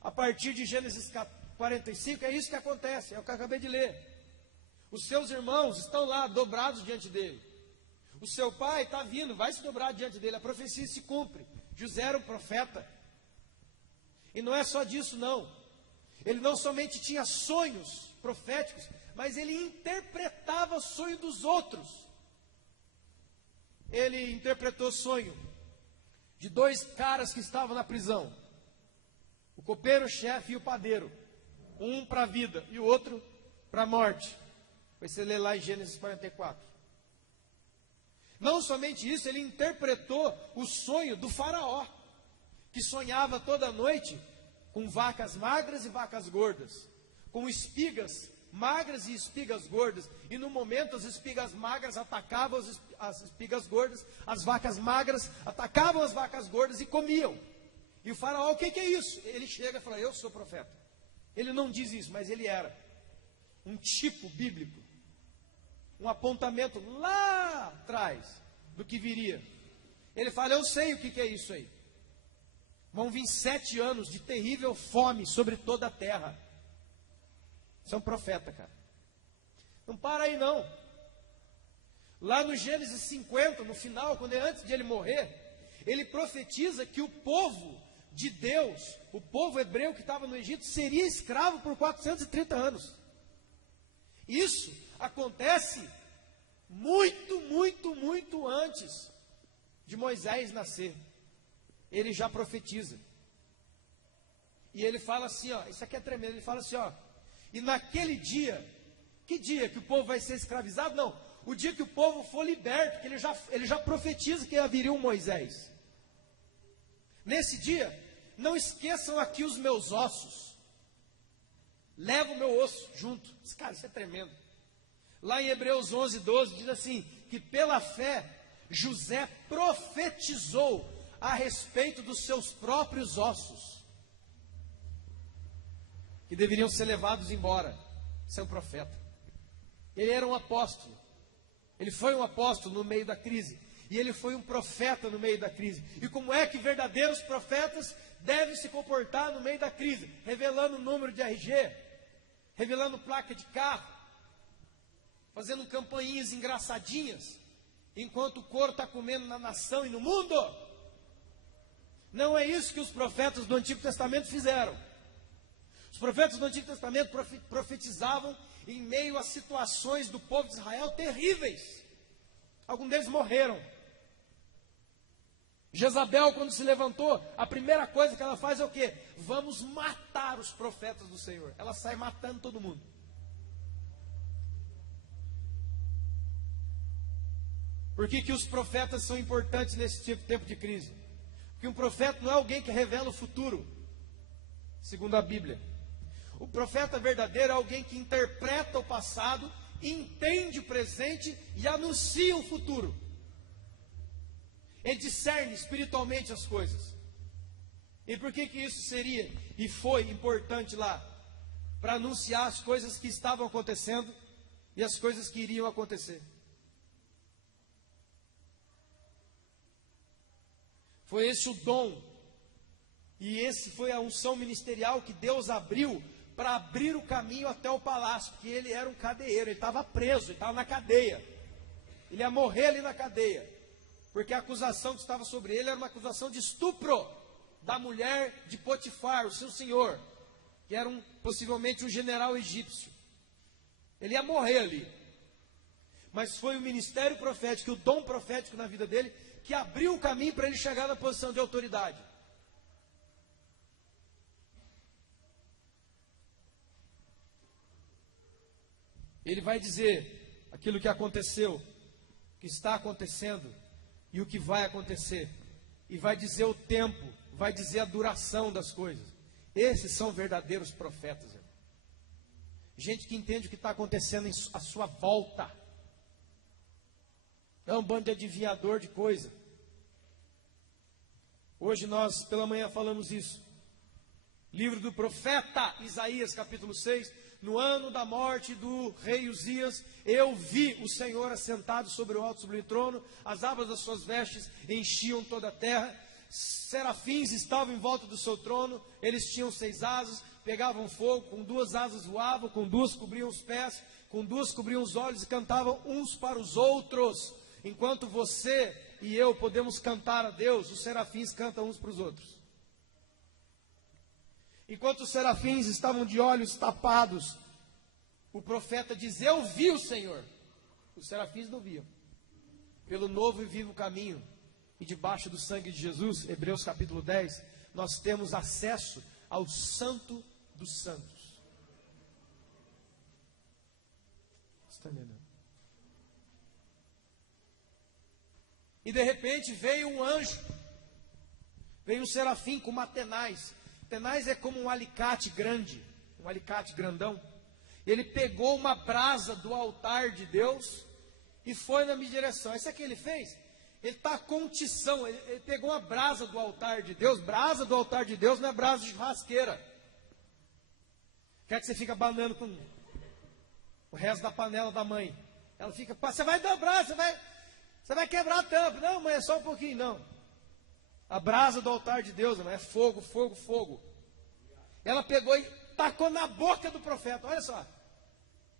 a partir de Gênesis 45, é isso que acontece, é o que eu acabei de ler. Os seus irmãos estão lá, dobrados diante dele. O seu pai está vindo, vai se dobrar diante dele. A profecia se cumpre. José era um profeta. E não é só disso, não. Ele não somente tinha sonhos proféticos, mas ele interpretava o sonho dos outros. Ele interpretou o sonho de 2 caras que estavam na prisão. O copeiro-chefe e o padeiro. Um para a vida e o outro para a morte. Você lê lá em Gênesis 44. Não somente isso, ele interpretou o sonho do faraó, que sonhava toda noite com vacas magras e vacas gordas, com espigas magras e espigas gordas, e no momento as espigas magras atacavam as espigas gordas, as vacas magras atacavam as vacas gordas e comiam. E o faraó, o que é isso? Ele chega e fala, eu sou profeta. Ele não diz isso, mas ele era um tipo bíblico, um apontamento lá atrás do que viria. Ele fala, eu sei o que é isso aí. Vão vir 7 anos de terrível fome sobre toda a terra. Você é um profeta, cara. Não para aí não. Lá no Gênesis 50, no final, antes de ele morrer, ele profetiza que o povo de Deus, o povo hebreu que estava no Egito, seria escravo por 430 anos. Isso acontece muito antes de Moisés nascer. Ele já profetiza. E ele fala assim, ó, isso aqui é tremendo, ele fala assim, ó, e naquele dia, que dia que o povo vai ser escravizado? Não, o dia que o povo for liberto, que ele já profetiza que haveria um Moisés. Nesse dia, não esqueçam aqui os meus ossos. Leva o meu osso junto. Cara, isso é tremendo. Lá em Hebreus 11, 12, diz assim, que pela fé, José profetizou a respeito dos seus próprios ossos, que deveriam ser levados embora. Isso é um profeta. Ele era um apóstolo. Ele foi um apóstolo no meio da crise. E ele foi um profeta no meio da crise. E como é que verdadeiros profetas devem se comportar no meio da crise? Revelando o número de RG, revelando placa de carro, fazendo campainhas engraçadinhas, enquanto o couro está comendo na nação e no mundo. Não é isso que os profetas do Antigo Testamento fizeram. Os profetas do Antigo Testamento profetizavam em meio a situações do povo de Israel terríveis. Alguns deles morreram. Jezabel, quando se levantou, a primeira coisa que ela faz é o quê? Vamos matar os profetas do Senhor. Ela sai matando todo mundo. Por que os profetas são importantes nesse tipo de tempo de crise? Porque um profeta não é alguém que revela o futuro, segundo a Bíblia. O profeta verdadeiro é alguém que interpreta o passado, entende o presente e anuncia o futuro. Ele discerne espiritualmente as coisas. E por que isso seria e foi importante lá? Para anunciar as coisas que estavam acontecendo e as coisas que iriam acontecer. Foi esse o dom, e esse foi a unção ministerial que Deus abriu para abrir o caminho até o palácio, porque ele era um cadeieiro, ele estava preso, ele estava na cadeia, ele ia morrer ali na cadeia, porque a acusação que estava sobre ele era uma acusação de estupro da mulher de Potifar, o seu senhor, que era possivelmente um general egípcio. Ele ia morrer ali, mas foi o ministério profético, o dom profético na vida dele, que abriu o caminho para ele chegar na posição de autoridade. Ele vai dizer aquilo que aconteceu, que está acontecendo e o que vai acontecer. E vai dizer o tempo, vai dizer a duração das coisas. Esses são verdadeiros profetas, irmão. Gente que entende o que está acontecendo à sua volta. É um bando de adivinhador de coisa. Hoje nós, pela manhã, falamos isso. Livro do profeta Isaías, capítulo 6. No ano da morte do rei Uzias, eu vi o Senhor assentado sobre o alto sublime trono, as abas das suas vestes enchiam toda a terra, serafins estavam em volta do seu trono, eles tinham 6 asas, pegavam fogo, com 2 asas voavam, com 2 cobriam os pés, com 2 cobriam os olhos e cantavam uns para os outros. Enquanto você e eu podemos cantar a Deus, os serafins cantam uns para os outros. Enquanto os serafins estavam de olhos tapados, o profeta diz, eu vi o Senhor. Os serafins não viam. Pelo novo e vivo caminho, e debaixo do sangue de Jesus, Hebreus capítulo 10, nós temos acesso ao Santo dos Santos. Está entendendo? E de repente veio um anjo, veio um serafim com uma tenaz. Tenaz é como um alicate grande, um alicate grandão. Ele pegou uma brasa do altar de Deus e foi na minha direção. Isso é que ele fez? Ele está com tição, ele pegou uma brasa do altar de Deus. Brasa do altar de Deus não é brasa de churrasqueira. Quer que você fica banando com o resto da panela da mãe. Ela fica, você vai dobrar, você vai quebrar a tampa. Não, mãe, é só um pouquinho, não. A brasa do altar de Deus, irmão, é fogo, fogo, fogo. Ela pegou e tacou na boca do profeta, olha só.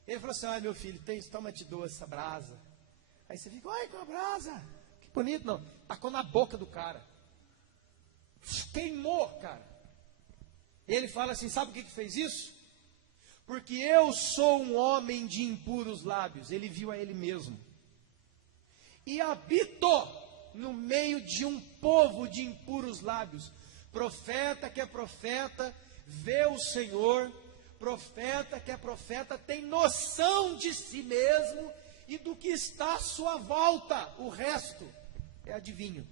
Ele falou assim, ai meu filho, toma, te dou essa brasa. Aí você fica, ai com a brasa, que bonito, não. Tacou na boca do cara. queimou, cara. Ele fala assim, sabe o que fez isso? Porque eu sou um homem de impuros lábios. Ele viu a ele mesmo. E habito no meio de um povo de impuros lábios. Profeta que é profeta, vê o Senhor. Profeta que é profeta, tem noção de si mesmo e do que está à sua volta. O resto é adivinho.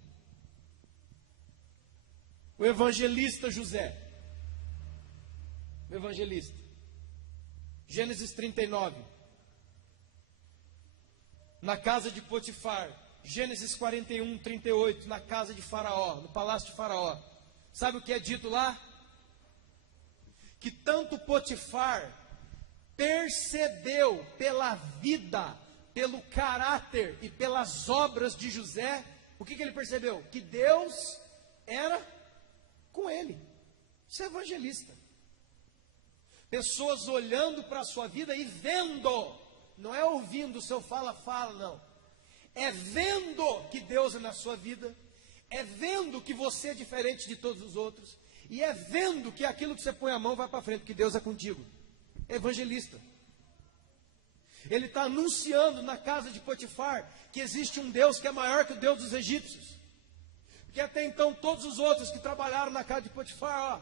O evangelista José. O evangelista. Gênesis 39. Na casa de Potifar. Gênesis 41, 38. Na casa de Faraó, no palácio de Faraó. Sabe o que é dito lá? Que tanto Potifar percebeu pela vida, pelo caráter e pelas obras de José. O que ele percebeu? Que Deus era com ele. Isso é evangelista. Pessoas olhando para a sua vida e vendo, não é ouvindo o seu fala, não. É vendo que Deus é na sua vida, é vendo que você é diferente de todos os outros, e é vendo que aquilo que você põe a mão vai para frente, que Deus é contigo. É evangelista. Ele está anunciando na casa de Potifar que existe um Deus que é maior que o Deus dos egípcios. Porque até então todos os outros que trabalharam na casa de Potifar,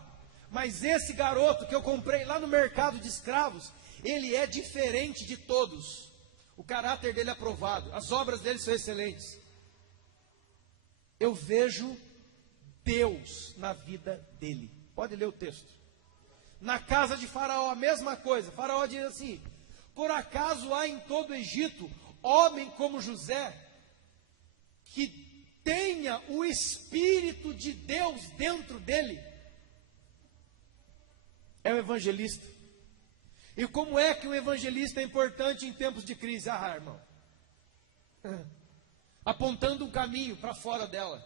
mas esse garoto que eu comprei lá no mercado de escravos, ele é diferente de todos. O caráter dele é aprovado, as obras dele são excelentes. Eu vejo Deus na vida dele. Pode ler o texto. Na casa de Faraó, a mesma coisa. Faraó diz assim: por acaso há em todo o Egito homem como José, que tenha o Espírito de Deus dentro dele? É um evangelista. E como é que um evangelista é importante em tempos de crise? Ah, irmão, apontando um caminho para fora dela.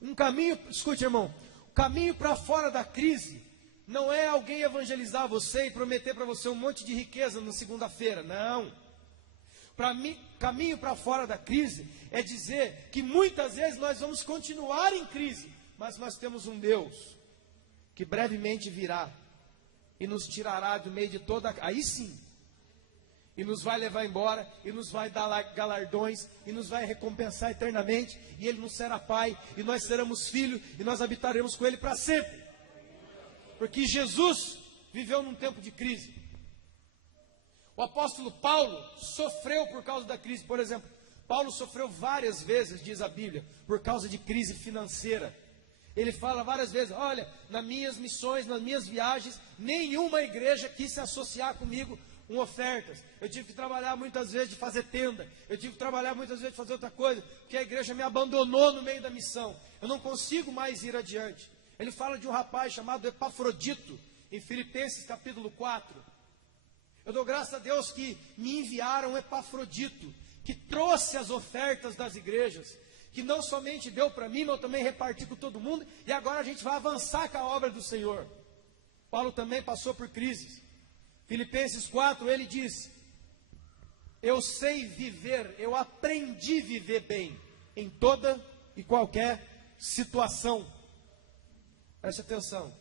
Um caminho, escute, irmão, o caminho para fora da crise não é alguém evangelizar você e prometer para você um monte de riqueza na segunda-feira, não. Para mim, caminho para fora da crise é dizer que muitas vezes nós vamos continuar em crise, mas nós temos um Deus que brevemente virá e nos tirará do meio de toda, aí sim, e nos vai levar embora, e nos vai dar galardões, e nos vai recompensar eternamente, e Ele nos será Pai, e nós seremos filhos, e nós habitaremos com Ele para sempre. Porque Jesus viveu num tempo de crise. O apóstolo Paulo sofreu por causa da crise. Por exemplo, Paulo sofreu várias vezes, diz a Bíblia, por causa de crise financeira. Ele fala várias vezes: olha, nas minhas missões, nas minhas viagens, nenhuma igreja quis se associar comigo com ofertas. Eu tive que trabalhar muitas vezes de fazer tenda. Eu tive que trabalhar muitas vezes de fazer outra coisa, porque a igreja me abandonou no meio da missão. Eu não consigo mais ir adiante. Ele fala de um rapaz chamado Epafrodito, em Filipenses capítulo 4. Eu dou graças a Deus que me enviaram Epafrodito, que trouxe as ofertas das igrejas, que não somente deu para mim, mas eu também reparti com todo mundo, e agora a gente vai avançar com a obra do Senhor. Paulo também passou por crises. Filipenses 4, ele diz: eu sei viver, eu aprendi a viver bem, em toda e qualquer situação. Preste atenção.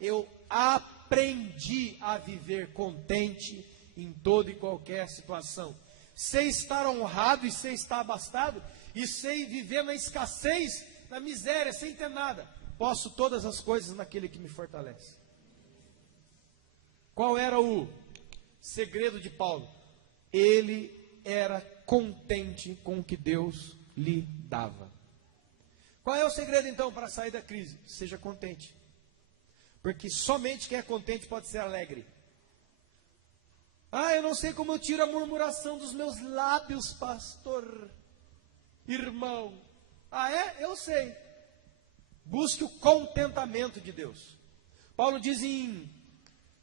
Eu aprendi a viver contente em toda e qualquer situação. Sei estar honrado e sei estar abastado, e sei viver na escassez, na miséria, sem ter nada. Posso todas as coisas naquele que me fortalece. Qual era o segredo de Paulo? Ele era contente com o que Deus lhe dava. Qual é o segredo então para sair da crise? Seja contente. Porque somente quem é contente pode ser alegre. Ah, eu não sei como eu tiro a murmuração dos meus lábios, pastor, irmão. Ah, é? Eu sei. Busque o contentamento de Deus. Paulo diz em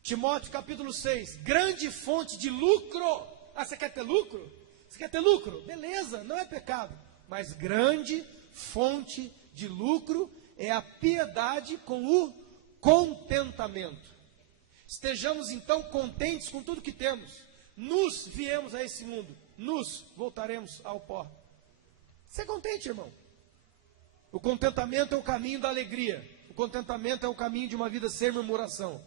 Timóteo capítulo 6, grande fonte de lucro. Ah, você quer ter lucro? Você quer ter lucro? Beleza, não é pecado. Mas grande fonte de lucro é a piedade com o contentamento. Estejamos então contentes com tudo que temos. Nos viemos a esse mundo, nos voltaremos ao pó. Você é contente, irmão? O contentamento é o caminho da alegria. O contentamento é o caminho de uma vida sem murmuração.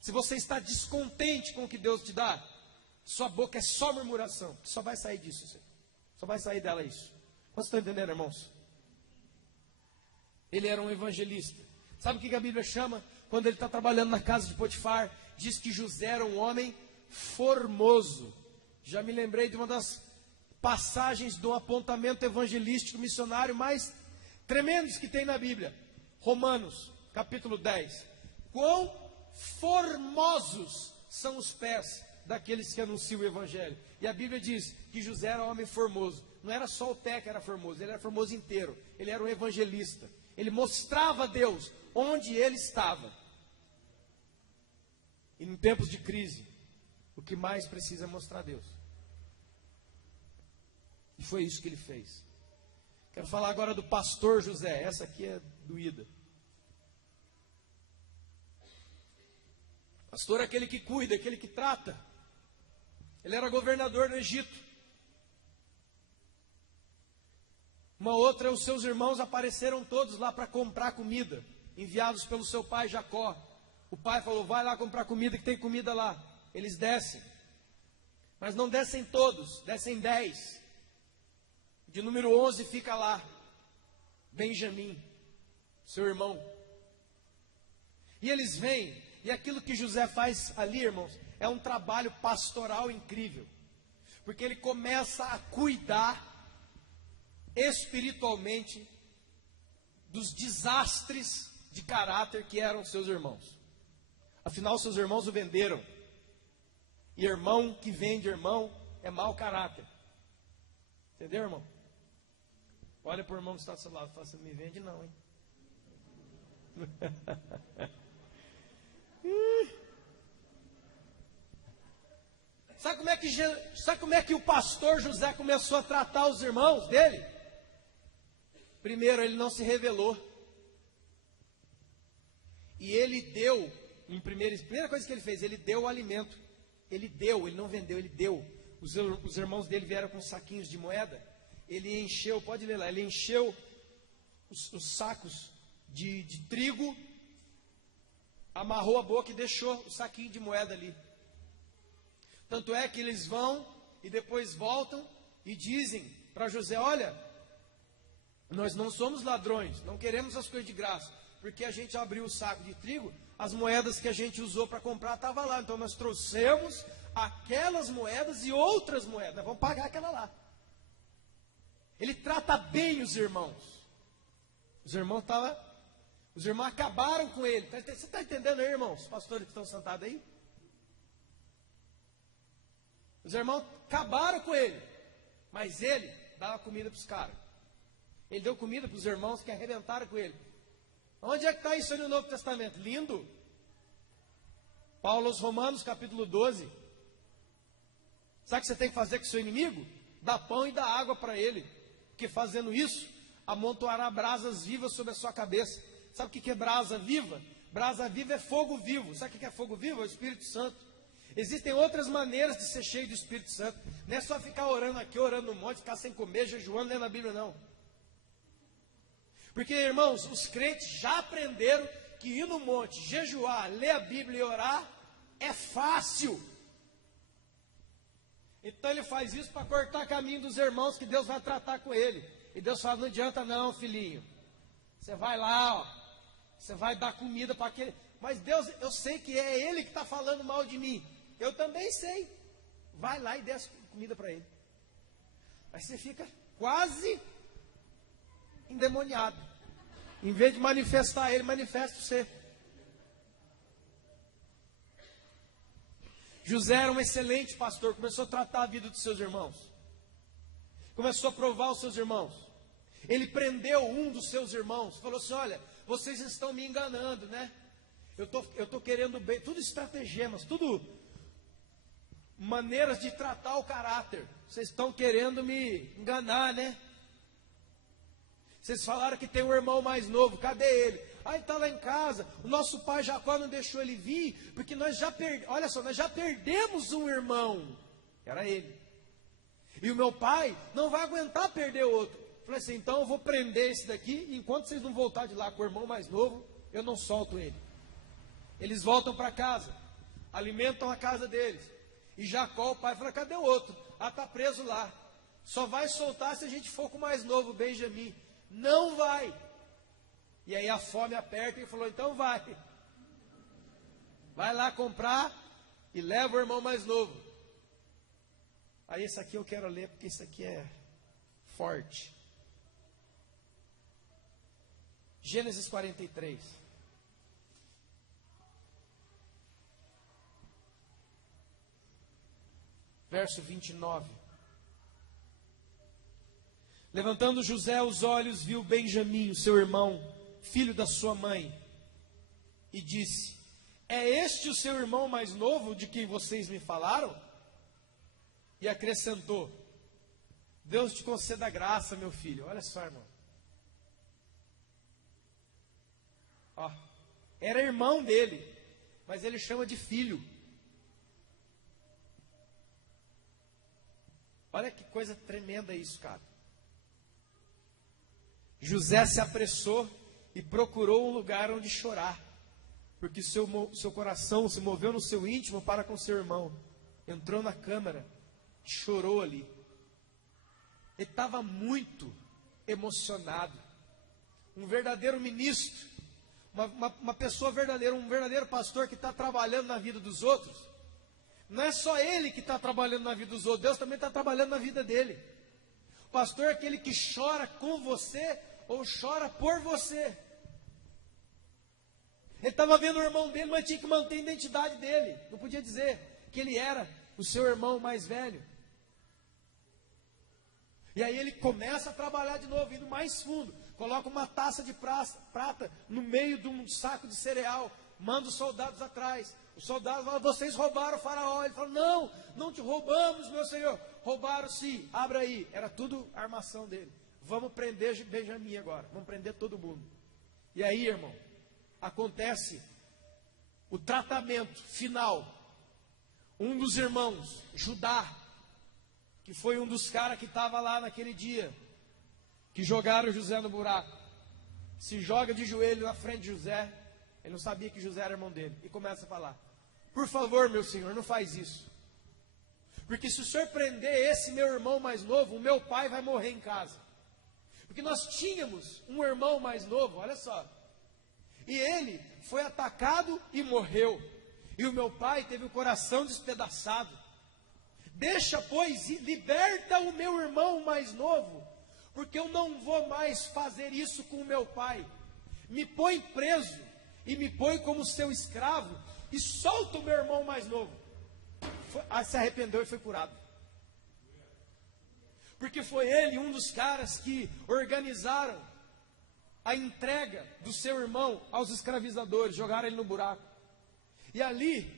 Se você está descontente com o que Deus te dá, sua boca é só murmuração. Só vai sair disso. Só vai sair dela isso. Vocês estão entendendo, irmãos? Ele era um evangelista. Sabe o que a Bíblia chama? Quando ele está trabalhando na casa de Potifar, diz que José era um homem formoso. Já me lembrei de uma das passagens do apontamento evangelístico missionário mais tremendos que tem na Bíblia. Romanos, capítulo 10. Quão formosos são os pés daqueles que anunciam o Evangelho. E a Bíblia diz que José era um homem formoso. Não era só o pé que era formoso, ele era formoso inteiro. Ele era um evangelista. Ele mostrava a Deus onde ele estava. E em tempos de crise, o que mais precisa é mostrar a Deus. E foi isso que ele fez. Quero falar agora do pastor José. Essa aqui é doída. Pastor é aquele que cuida, aquele que trata. Ele era governador no Egito. Uma outra, os seus irmãos apareceram todos lá para comprar comida, enviados pelo seu pai Jacó. O pai falou, vai lá comprar comida, que tem comida lá. Eles descem. Mas não descem todos, descem 10. De número 11 fica lá Benjamim, seu irmão. E eles vêm, e aquilo que José faz ali, irmãos, é um trabalho pastoral incrível. Porque ele começa a cuidar espiritualmente dos desastres de caráter que eram seus irmãos. Afinal, seus irmãos o venderam. E irmão que vende irmão é mau caráter. Entendeu, irmão? Olha para o irmão que está do seu lado e fala assim, não me vende não, hein? Sabe como é que o pastor José começou a tratar os irmãos dele? Primeiro, ele não se revelou. E ele deu, primeira coisa que ele fez, ele deu o alimento. Ele deu, ele não vendeu, ele deu. Os irmãos dele vieram com saquinhos de moeda. Ele encheu, pode ler lá, ele encheu os sacos de trigo, amarrou a boca e deixou o saquinho de moeda ali. Tanto é que eles vão e depois voltam e dizem para José, olha, nós não somos ladrões, não queremos as coisas de graça, porque a gente abriu o saco de trigo, as moedas que a gente usou para comprar estavam lá, então nós trouxemos aquelas moedas e outras moedas, nós vamos pagar aquela lá. Ele trata bem os irmãos. Os irmãos acabaram com ele. Você está entendendo aí, irmãos? Os pastores que estão sentados aí? Os irmãos acabaram com ele. Mas ele dava comida para os caras. Ele deu comida para os irmãos que arrebentaram com ele. Onde é que está isso aí no Novo Testamento? Lindo. Paulo aos Romanos, capítulo 12. Sabe o que você tem que fazer com o seu inimigo? Dá pão e dá água para ele. Porque fazendo isso, amontoará brasas vivas sobre a sua cabeça. Sabe o que é brasa viva? Brasa viva é fogo vivo. Sabe o que é fogo vivo? É o Espírito Santo. Existem outras maneiras de ser cheio do Espírito Santo. Não é só ficar orando aqui, orando no monte, ficar sem comer, jejuando, lendo a Bíblia, não. Porque, irmãos, os crentes já aprenderam que ir no monte, jejuar, ler a Bíblia e orar é fácil. Então ele faz isso para cortar caminho dos irmãos que Deus vai tratar com ele. E Deus fala, não adianta não, filhinho. Você vai lá, ó, você vai dar comida para aquele... Mas Deus, eu sei que é Ele que está falando mal de mim. Eu também sei. Vai lá e dê comida para ele. Aí você fica quase endemoniado. Em vez de manifestar ele, manifesta você. José era um excelente pastor. Começou a tratar a vida dos seus irmãos. Começou a provar os seus irmãos. Ele prendeu um dos seus irmãos. Falou assim, olha, vocês estão me enganando, né? Eu tô querendo bem. Tudo estratagemas, tudo maneiras de tratar o caráter. Vocês estão querendo me enganar, né? Vocês falaram que tem um irmão mais novo. Cadê ele? Ah, ele está lá em casa. O nosso pai Jacó não deixou ele vir, porque nós já olha só, nós já perdemos um irmão. Era ele. E o meu pai não vai aguentar perder outro. Falei assim, então eu vou prender esse daqui, e enquanto vocês não voltarem de lá com o irmão mais novo, eu não solto ele. Eles voltam para casa, alimentam a casa deles. E Jacó, o pai, fala, cadê o outro? Ah, está preso lá. Só vai soltar se a gente for com o mais novo, Benjamim. Não vai. E aí a fome aperta e falou, então vai. Vai lá comprar e leva o irmão mais novo. Aí esse aqui eu quero ler porque isso aqui é forte. Gênesis 43. Verso 29. Levantando José os olhos, viu Benjamim, o seu irmão, filho da sua mãe, e disse, é este o seu irmão mais novo de quem vocês me falaram? E acrescentou, Deus te conceda graça, meu filho. Olha só, irmão. Ó, era irmão dele, mas ele chama de filho. Olha que coisa tremenda isso, cara. José se apressou e procurou um lugar onde chorar, porque seu coração se moveu no seu íntimo para com seu irmão. Entrou na câmara, chorou ali. Ele estava muito emocionado. Um verdadeiro ministro, uma pessoa verdadeira, um verdadeiro pastor que está trabalhando na vida dos outros. Não é só ele que está trabalhando na vida dos outros, Deus também está trabalhando na vida dele. O pastor é aquele que chora com você ou chora por você. Ele estava vendo o irmão dele, mas tinha que manter a identidade dele. Não podia dizer que ele era o seu irmão mais velho. E aí ele começa a trabalhar de novo, indo mais fundo. Coloca uma taça de prata no meio de um saco de cereal. Manda os soldados atrás. Os soldados falam, vocês roubaram o faraó. Ele fala, não, não te roubamos, meu senhor. Roubaram sim, abra aí. Era tudo armação dele. Vamos prender Benjamim agora. Vamos prender todo mundo. E aí, irmão, acontece o tratamento final. Um dos irmãos, Judá, que foi um dos caras que estava lá naquele dia, que jogaram José no buraco, se joga de joelho na frente de José. Ele não sabia que José era irmão dele. E começa a falar, por favor, meu senhor, não faz isso. Porque se o senhor prender esse meu irmão mais novo, o meu pai vai morrer em casa. Porque nós tínhamos um irmão mais novo, olha só. E ele foi atacado e morreu. E o meu pai teve o coração despedaçado. Deixa, pois, e liberta o meu irmão mais novo. Porque eu não vou mais fazer isso com o meu pai. Me põe preso e me põe como seu escravo, e solta o meu irmão mais novo. Se arrependeu e foi curado. Porque foi ele um dos caras que organizaram a entrega do seu irmão aos escravizadores, jogaram ele no buraco. E ali,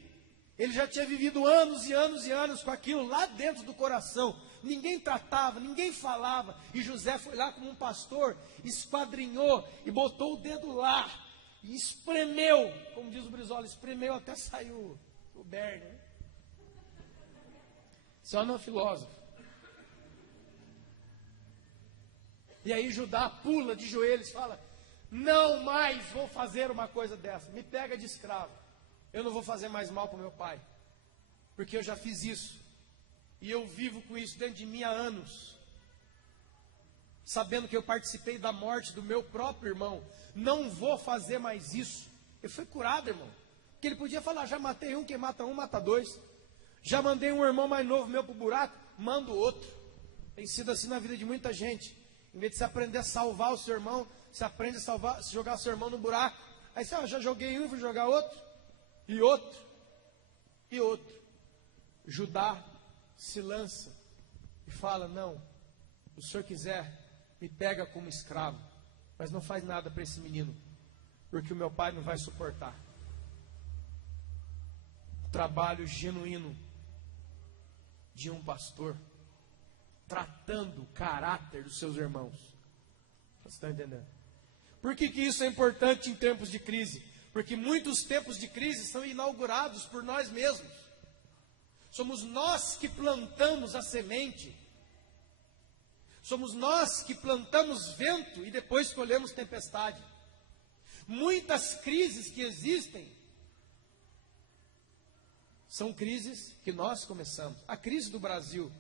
ele já tinha vivido anos e anos e anos com aquilo lá dentro do coração. Ninguém tratava, ninguém falava. E José foi lá como um pastor, esquadrinhou e botou o dedo lá. E espremeu, como diz o Brizola, espremeu até sair o berne. Né? Só não filósofo. E aí Judá pula de joelhos e fala, não mais vou fazer uma coisa dessa. Me pega de escravo. Eu não vou fazer mais mal para o meu pai. Porque eu já fiz isso. E eu vivo com isso dentro de mim há anos. Sabendo que eu participei da morte do meu próprio irmão. Não vou fazer mais isso. Ele foi curado, irmão. Porque ele podia falar, já matei um, quem mata um, mata dois. Já mandei um irmão mais novo meu para o buraco, mando outro. Tem sido assim na vida de muita gente. Em vez de você aprender a salvar o seu irmão, você aprende a jogar o seu irmão no buraco. Aí você, já joguei um, vou jogar outro. E outro. E outro. Judá se lança e fala, não, o senhor quiser, me pega como escravo. Mas não faz nada para esse menino, porque o meu pai não vai suportar. Trabalho genuíno de um pastor, tratando o caráter dos seus irmãos. Você está entendendo? Por que isso é importante em tempos de crise? Porque muitos tempos de crise são inaugurados por nós mesmos. Somos nós que plantamos a semente. Somos nós que plantamos vento e depois colhemos tempestade. Muitas crises que existem são crises que nós começamos. A crise do Brasil,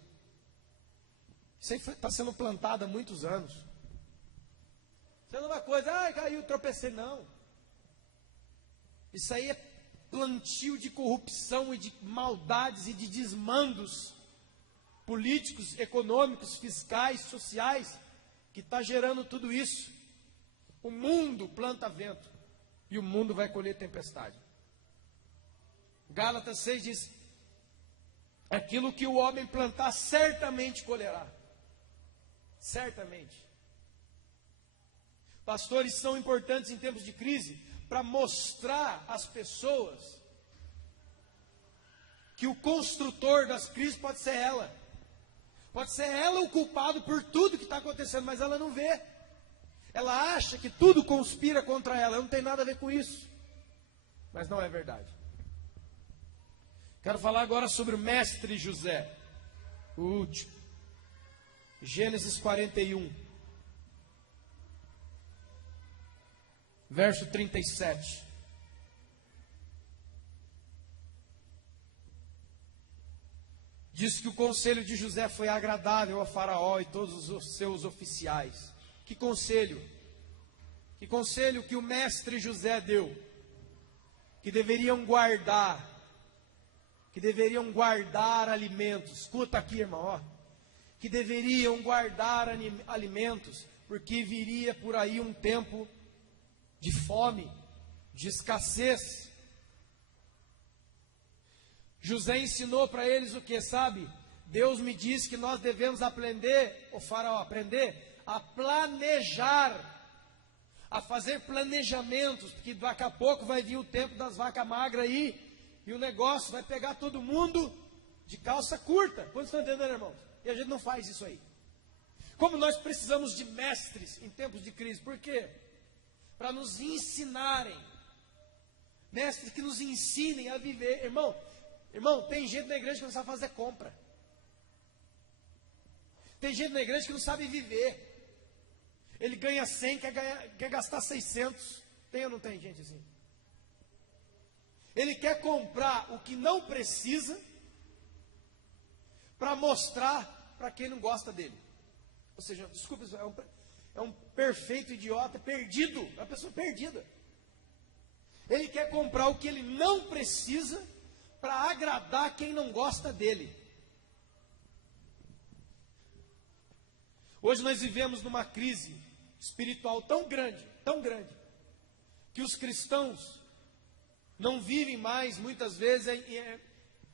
isso aí está sendo plantado há muitos anos. Isso não é uma coisa, caiu, tropecei, não. Isso aí é plantio de corrupção e de maldades e de desmandos políticos, econômicos, fiscais, sociais, que está gerando tudo isso. O mundo planta vento e o mundo vai colher tempestade. Gálatas 6 diz: aquilo que o homem plantar certamente colherá. Certamente. Pastores são importantes em tempos de crise para mostrar às pessoas que o construtor das crises pode ser ela. Pode ser ela o culpado por tudo que está acontecendo, mas ela não vê. Ela acha que tudo conspira contra ela. Não tem nada a ver com isso. Mas não é verdade. Quero falar agora sobre o mestre José. O último. Gênesis 41. Verso 37. Diz que o conselho de José foi agradável a Faraó e todos os seus oficiais. Que conselho? Que conselho que o mestre José deu? Que deveriam guardar alimentos. Escuta aqui, irmão, ó. Que deveriam guardar alimentos, porque viria por aí um tempo de fome, de escassez. José ensinou para eles o que, sabe? Deus me disse que nós devemos aprender, o Faraó, aprender a planejar, a fazer planejamentos, porque daqui a pouco vai vir o tempo das vacas magras aí, e o negócio vai pegar todo mundo de calça curta. Quantos estão entendendo, irmãos? E a gente não faz isso aí. Como nós precisamos de mestres em tempos de crise. Por quê? Para nos ensinarem. Mestres que nos ensinem a viver. Irmão, tem gente na igreja que não sabe fazer compra. Tem gente na igreja que não sabe viver. Ele ganha 100, quer gastar 600. Tem ou não tem gente assim? Ele quer comprar o que não precisa para mostrar para quem não gosta dele. Ou seja, desculpa, é um perfeito idiota, perdido, é uma pessoa perdida. Ele quer comprar o que ele não precisa para agradar quem não gosta dele. Hoje nós vivemos numa crise espiritual tão grande, que os cristãos não vivem mais, muitas vezes,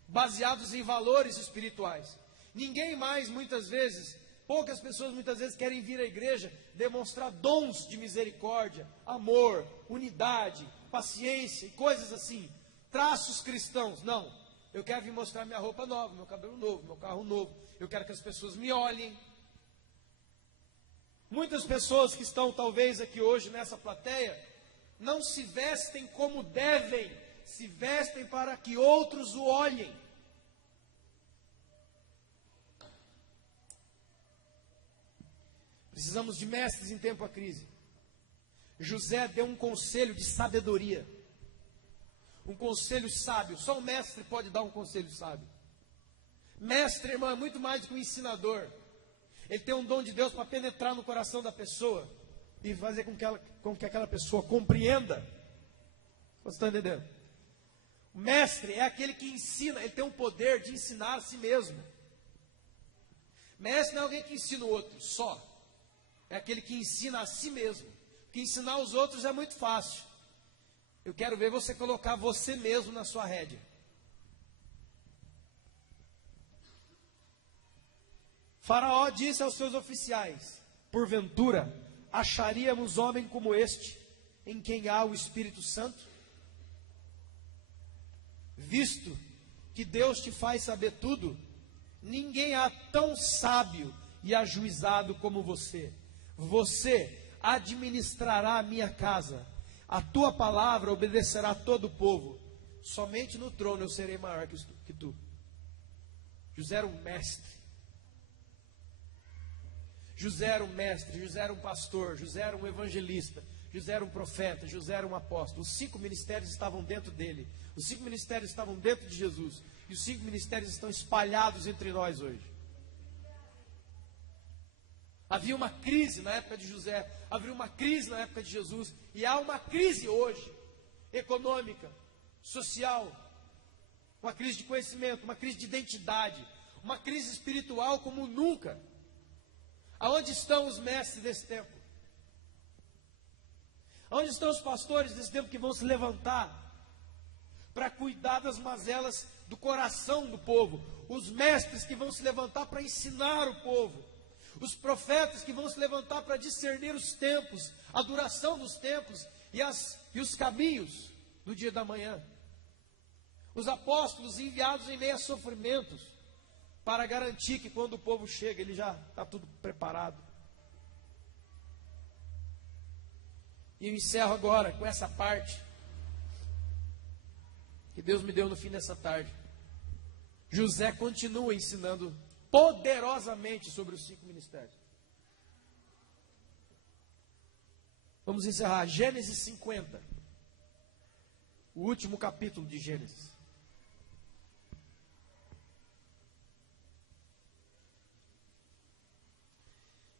baseados em valores espirituais. Ninguém mais, muitas vezes, poucas pessoas muitas vezes querem vir à igreja demonstrar dons de misericórdia, amor, unidade, paciência e coisas assim. Traços cristãos. Não, eu quero vir mostrar minha roupa nova, meu cabelo novo, meu carro novo. Eu quero que as pessoas me olhem. Muitas pessoas que estão talvez aqui hoje nessa plateia não se vestem como devem, se vestem para que outros o olhem. Precisamos de mestres em tempo de crise. José deu um conselho de sabedoria. Um conselho sábio. Só um mestre pode dar um conselho sábio. Mestre, irmão, é muito mais do que um ensinador. Ele tem um dom de Deus para penetrar no coração da pessoa e fazer com que aquela pessoa compreenda. Você está entendendo? O mestre é aquele que ensina, ele tem o poder de ensinar a si mesmo. Mestre não é alguém que ensina o outro só. É aquele que ensina a si mesmo. Porque ensinar os outros é muito fácil. Eu quero ver você colocar você mesmo na sua rédea. Faraó disse aos seus oficiais: porventura, acharíamos homem como este, em quem há o Espírito Santo? Visto que Deus te faz saber tudo, ninguém há tão sábio e ajuizado como você. Você administrará a minha casa, a tua palavra obedecerá a todo o povo. Somente no trono eu serei maior que tu. José era um mestre. José era um mestre, José era um pastor, José era um evangelista, José era um profeta, José era um apóstolo. Os 5 ministérios estavam dentro dele. Os 5 ministérios estavam dentro de Jesus. E os 5 ministérios estão espalhados entre nós hoje. Havia uma crise na época de José, havia uma crise na época de Jesus, e há uma crise hoje, econômica, social, uma crise de conhecimento, uma crise de identidade, uma crise espiritual como nunca. Aonde estão os mestres desse tempo? Onde estão os pastores desse tempo que vão se levantar para cuidar das mazelas do coração do povo? Os mestres que vão se levantar para ensinar o povo. Os profetas que vão se levantar para discernir os tempos, a duração dos tempos e os caminhos do dia da manhã. Os apóstolos enviados em meio a sofrimentos para garantir que quando o povo chega, ele já está tudo preparado. E eu encerro agora com essa parte que Deus me deu no fim dessa tarde. José continua ensinando poderosamente sobre os 5 ministérios. Vamos encerrar Gênesis 50, o último capítulo de Gênesis.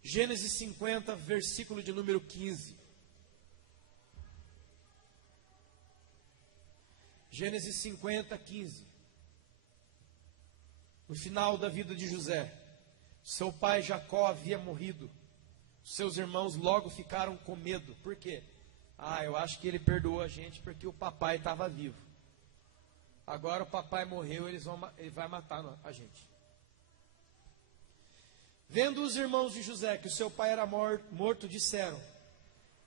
Gênesis 50, versículo de número 15. Gênesis 50, 15. No final da vida de José, seu pai Jacó havia morrido. Seus irmãos logo ficaram com medo. Por quê? Eu acho que ele perdoou a gente porque o papai estava vivo. Agora o papai morreu, ele vai matar a gente. Vendo os irmãos de José que o seu pai era morto, disseram: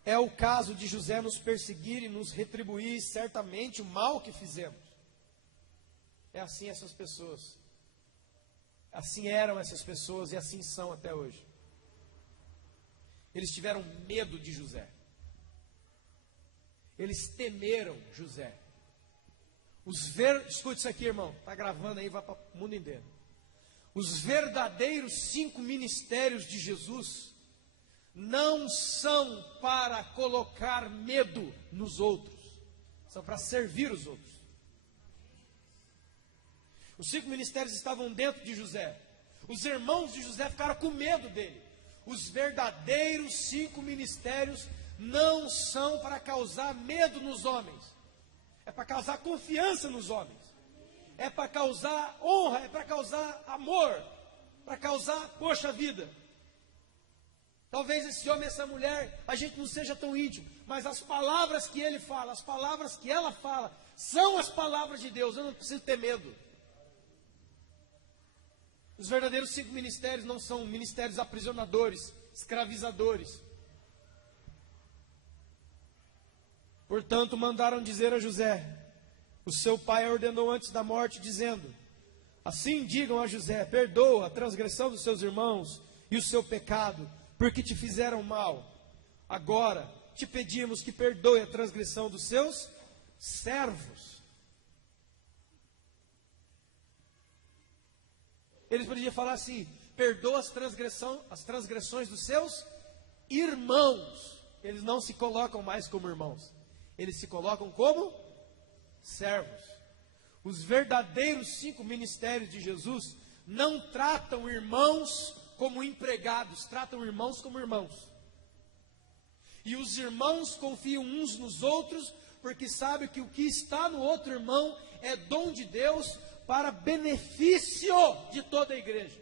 é o caso de José nos perseguir e nos retribuir certamente o mal que fizemos. É assim essas pessoas. Assim eram essas pessoas e assim são até hoje. Eles tiveram medo de José. Eles temeram José. Escute isso aqui, irmão. Está gravando aí, vai para o mundo inteiro. Os verdadeiros 5 ministérios de Jesus não são para colocar medo nos outros. São para servir os outros. Os 5 ministérios estavam dentro de José. Os irmãos de José ficaram com medo dele. Os verdadeiros 5 ministérios não são para causar medo nos homens. É para causar confiança nos homens. É para causar honra, é para causar amor. Para causar, poxa vida. Talvez esse homem, essa mulher, a gente não seja tão íntimo. Mas as palavras que ele fala, as palavras que ela fala, são as palavras de Deus. Eu não preciso ter medo. Os verdadeiros 5 ministérios não são ministérios aprisionadores, escravizadores. Portanto, mandaram dizer a José: o seu pai ordenou antes da morte, dizendo: assim digam a José, perdoa a transgressão dos seus irmãos e o seu pecado, porque te fizeram mal. Agora te pedimos que perdoe a transgressão dos seus servos. Eles poderiam falar assim: perdoa as transgressões dos seus irmãos. Eles não se colocam mais como irmãos. Eles se colocam como servos. Os verdadeiros 5 ministérios de Jesus não tratam irmãos como empregados, tratam irmãos como irmãos. E os irmãos confiam uns nos outros, porque sabem que o que está no outro irmão é dom de Deus, para benefício de toda a igreja.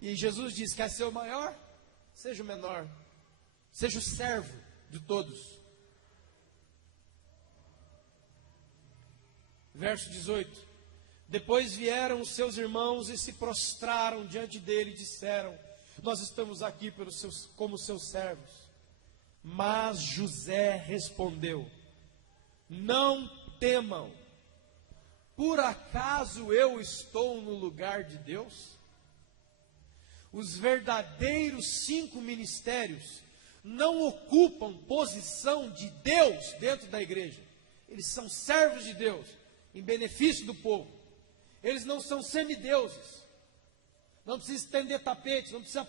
E Jesus diz: quer ser o maior? Seja o menor. Seja o servo de todos. Verso 18. Depois vieram os seus irmãos e se prostraram diante dele e disseram: nós estamos aqui como seus servos. Mas José respondeu: não temam, por acaso eu estou no lugar de Deus? Os verdadeiros 5 ministérios não ocupam posição de Deus dentro da igreja. Eles são servos de Deus, em benefício do povo. Eles não são semideuses. Não precisa estender tapete, não precisa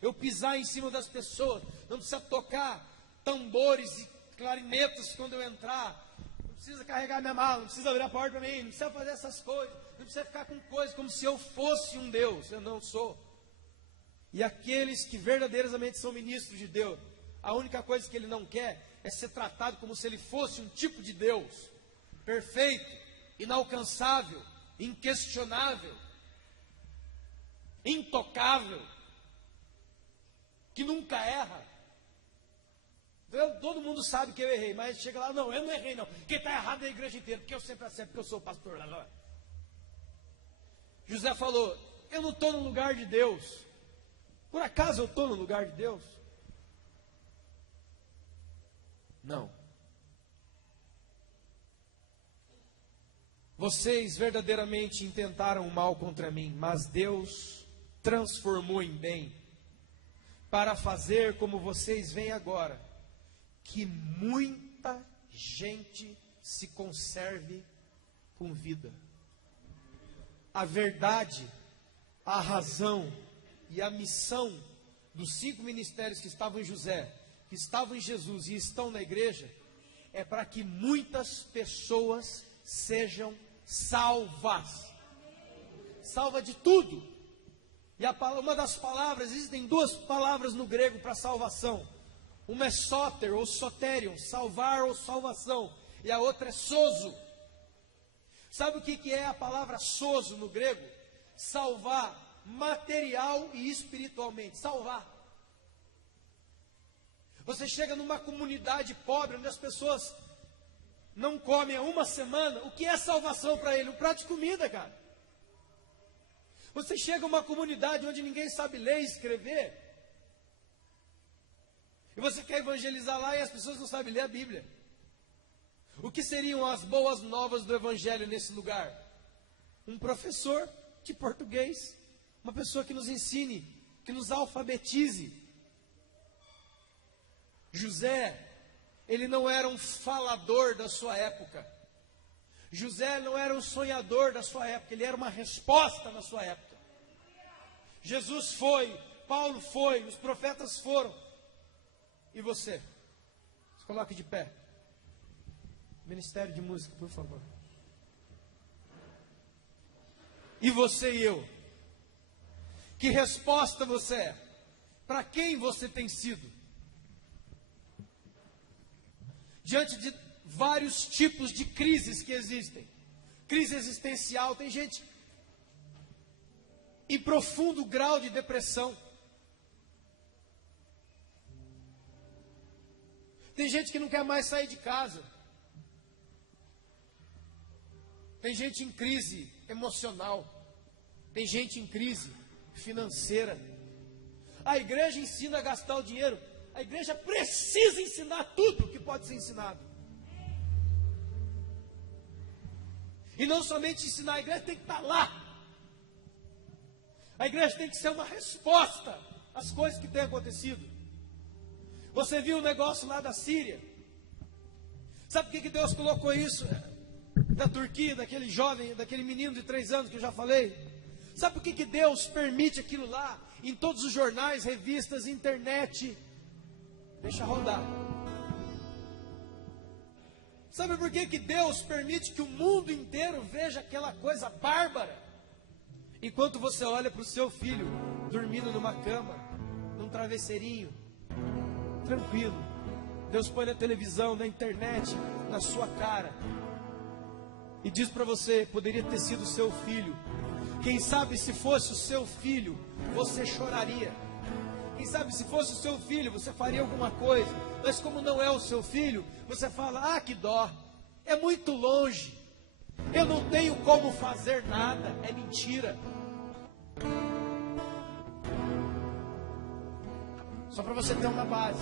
eu pisar em cima das pessoas, não precisa tocar tambores e clarinetas quando eu entrar, não precisa carregar minha mala, não precisa abrir a porta para mim, não precisa fazer essas coisas, não precisa ficar com coisas como se eu fosse um Deus. Eu não sou. E aqueles que verdadeiramente são ministros de Deus, a única coisa que ele não quer é ser tratado como se ele fosse um tipo de Deus, perfeito, inalcançável, inquestionável, intocável, que nunca erra. Todo mundo sabe que eu errei, mas chega lá, não, eu não errei não. Quem está errado é a igreja inteira, porque eu sempre acerto, porque eu sou pastor. José falou, eu não estou no lugar de Deus. Por acaso eu estou no lugar de Deus? Não. Vocês verdadeiramente intentaram o mal contra mim, mas Deus transformou em bem, para fazer como vocês veem agora, que muita gente se conserve com vida. A verdade, a razão e a missão dos 5 ministérios que estavam em José, que estavam em Jesus e estão na igreja, é para que muitas pessoas sejam salvas. Salva de tudo. E uma das palavras, existem 2 palavras no grego para salvação. Uma é soter ou soterion, salvar ou salvação. E a outra é sozo. Sabe o que é a palavra sozo no grego? Salvar, material e espiritualmente. Salvar. Você chega numa comunidade pobre, onde as pessoas não comem há uma semana, o que é salvação para ele? Um prato de comida, cara. Você chega a uma comunidade onde ninguém sabe ler e escrever, e você quer evangelizar lá e as pessoas não sabem ler a Bíblia. O que seriam as boas novas do Evangelho nesse lugar? Um professor de português, uma pessoa que nos ensine, que nos alfabetize. José, ele não era um falador da sua época. José não era um sonhador da sua época, ele era uma resposta na sua época. Jesus foi, Paulo foi, os profetas foram. E você? Se coloque de pé. Ministério de Música, por favor. E você e eu? Que resposta você é? Para quem você tem sido? Diante de vários tipos de crises que existem. Crise existencial, tem gente em profundo grau de depressão. Tem gente que não quer mais sair de casa. Tem gente em crise emocional. Tem gente em crise financeira. A igreja ensina a gastar o dinheiro. A igreja precisa ensinar tudo que pode ser ensinado. E não somente ensinar, a igreja tem que estar lá. A igreja tem que ser uma resposta às coisas que têm acontecido. Você viu o negócio lá da Síria? Sabe por que Deus colocou isso? Da Turquia, daquele jovem, daquele menino de 3 anos que eu já falei. Sabe por que Deus permite aquilo lá? Em todos os jornais, revistas, internet. Deixa rodar. Sabe por que Deus permite que o mundo inteiro veja aquela coisa bárbara? Enquanto você olha para o seu filho dormindo numa cama, num travesseirinho, tranquilo. Deus põe na televisão, na internet, na sua cara e diz para você, poderia ter sido o seu filho. Quem sabe se fosse o seu filho, você choraria. Quem sabe se fosse o seu filho, você faria alguma coisa. Mas como não é o seu filho, você fala, ah, que dó, é muito longe, eu não tenho como fazer nada. É mentira. Só para você ter uma base.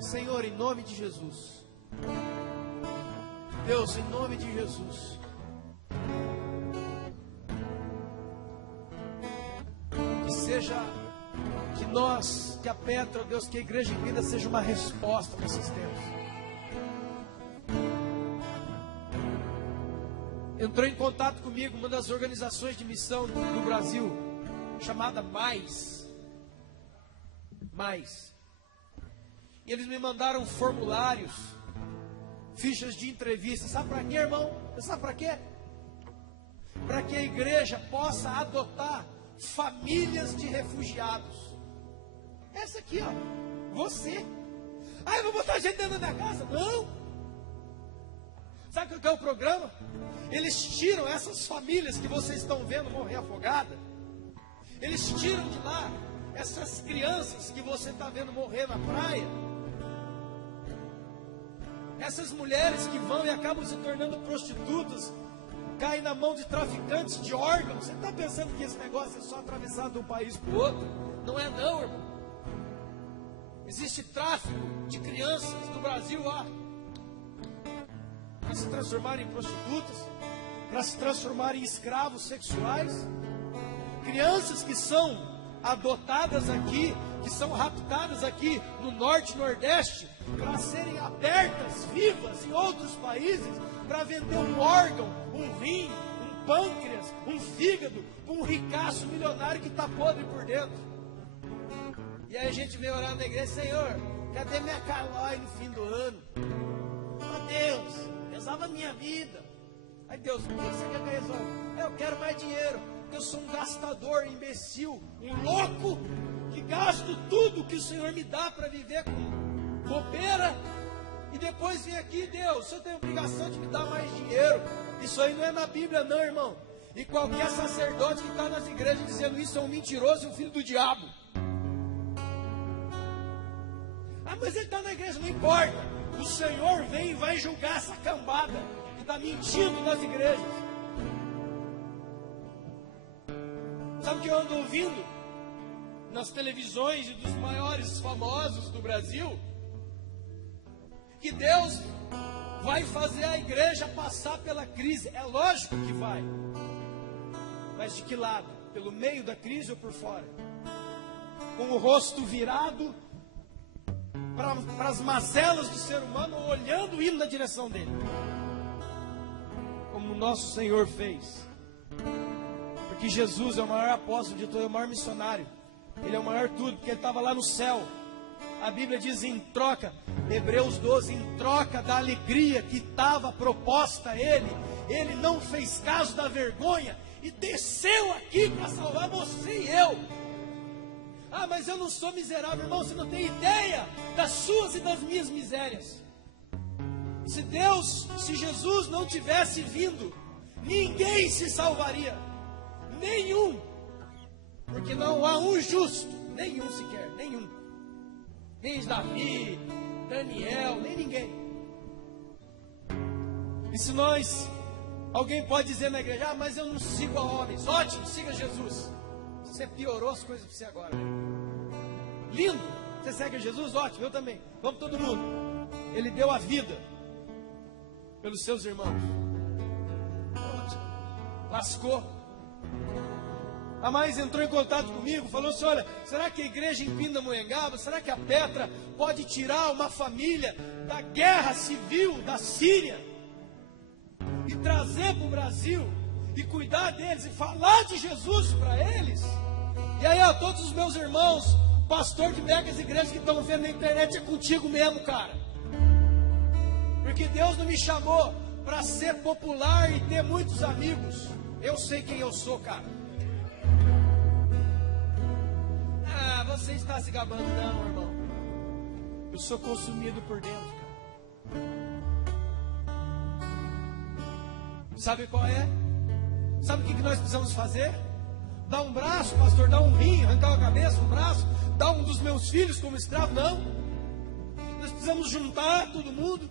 Senhor, em nome de Jesus, Deus, em nome de Jesus, que seja, que nós, que a Petra, Deus, que a Igreja em Vida seja uma resposta nesses tempos. Entrou em contato comigo uma das organizações de missão do Brasil, chamada Mais. Mais. E eles me mandaram formulários, fichas de entrevista. Sabe para quê, irmão? Você sabe para quê? Para que a igreja possa adotar famílias de refugiados. Essa aqui, ó. Você. Ah, eu vou botar gente dentro da minha casa? Não. Sabe o que é o programa? Eles tiram essas famílias que vocês estão vendo morrer afogada. Eles tiram de lá essas crianças que você está vendo morrer na praia. Essas mulheres que vão e acabam se tornando prostitutas, caem na mão de traficantes de órgãos. Você está pensando que esse negócio é só atravessar de um país para o outro? Não é não, irmão. Existe tráfico de crianças do Brasil lá, para se transformarem em prostitutas, para se transformarem em escravos sexuais. Crianças que são adotadas aqui, que são raptadas aqui no norte e nordeste, para serem abertas, vivas em outros países, para vender um órgão, um rim, um pâncreas, um fígado, um ricaço milionário que está podre por dentro. E aí a gente vem orar na igreja: Senhor, cadê minha calói no fim do ano? Oh Deus, resolva a minha vida. Aí Deus, o que você quer que eu resolva? Eu quero mais dinheiro. Eu sou um gastador, imbecil, um louco, que gasto tudo que o Senhor me dá para viver com bobeira. E depois vem aqui: Deus, o Senhor tem obrigação de me dar mais dinheiro. Isso aí não é na Bíblia não, irmão. E qualquer sacerdote que está nas igrejas dizendo isso é um mentiroso e um filho do diabo. Ah, mas ele está na igreja, não importa. O Senhor vem e vai julgar essa cambada que está mentindo nas igrejas. Sabe o que eu ando ouvindo nas televisões e dos maiores famosos do Brasil? Que Deus vai fazer a igreja passar pela crise. É lógico que vai. Mas de que lado? Pelo meio da crise ou por fora? Com o rosto virado para as mazelas do ser humano, olhando e indo na direção dele, como o nosso Senhor fez. Porque Jesus é o maior apóstolo de todos, é o maior missionário, ele é o maior tudo, porque ele estava lá no céu. A Bíblia diz em troca, Hebreus 12, em troca da alegria que estava proposta a ele, ele não fez caso da vergonha e desceu aqui para salvar você e eu. Ah, mas eu não sou miserável, irmão. Você não tem ideia das suas e das minhas misérias. Se Jesus não tivesse vindo, ninguém se salvaria. Nenhum. Porque não há um justo. Nenhum sequer, nenhum. Nem Davi, Daniel, nem ninguém. E se alguém pode dizer na igreja: ah, mas eu não sigo a homens. Ótimo, siga Jesus. Você piorou as coisas para você agora. Lindo. Você segue Jesus? Ótimo, eu também. Vamos todo mundo. Ele deu a vida pelos seus irmãos. Lascou. A mais entrou em contato comigo, falou assim: olha, será que a igreja em Pindamonhangaba, será que a Petra pode tirar uma família da guerra civil da Síria e trazer para o Brasil e cuidar deles e falar de Jesus para eles? E aí, ó, todos os meus irmãos, pastor de megas igrejas que estão vendo na internet, é contigo mesmo, cara. Porque Deus não me chamou para ser popular e ter muitos amigos. Eu sei quem eu sou, cara. Ah, você está se gabando, não, irmão. Eu sou consumido por dentro, cara. Sabe qual é? Sabe o que nós precisamos fazer? Dar um braço, pastor, dar um rim, arrancar a cabeça, um braço, dar um dos meus filhos como escravo? Não. Nós precisamos juntar todo mundo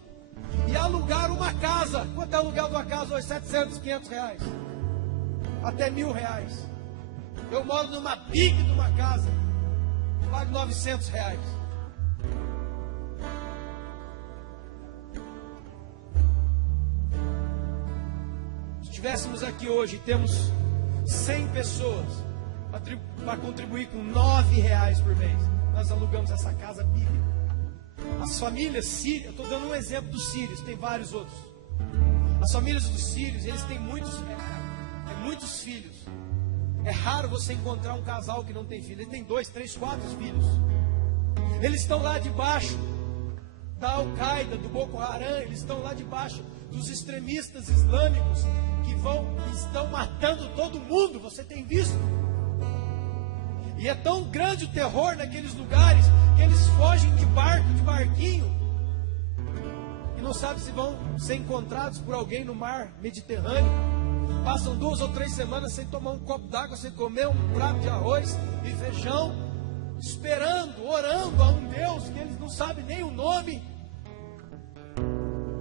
e alugar uma casa. Quanto é o aluguel de uma casa hoje? 700, 500 reais. Até R$1.000. Eu moro numa big de uma casa. Pago 900 reais. Se estivéssemos aqui hoje, temos 100 pessoas para contribuir com R$9 por mês. Nós alugamos essa casa bíblica. As famílias sírias, eu estou dando um exemplo dos sírios, tem vários outros. As famílias dos sírios, eles têm muitos filhos. É raro você encontrar um casal que não tem filho. Ele tem 2, 3, 4 filhos. Eles estão lá debaixo da Al-Qaeda, do Boko Haram. Eles estão lá debaixo dos extremistas islâmicos que estão matando todo mundo. Você tem visto? E é tão grande o terror naqueles lugares que eles fogem de barco, de barquinho, e não sabem se vão ser encontrados por alguém no mar Mediterrâneo. Passam 2 ou 3 semanas sem tomar um copo d'água, sem comer um prato de arroz e feijão, esperando, orando a um Deus que eles não sabem nem o nome,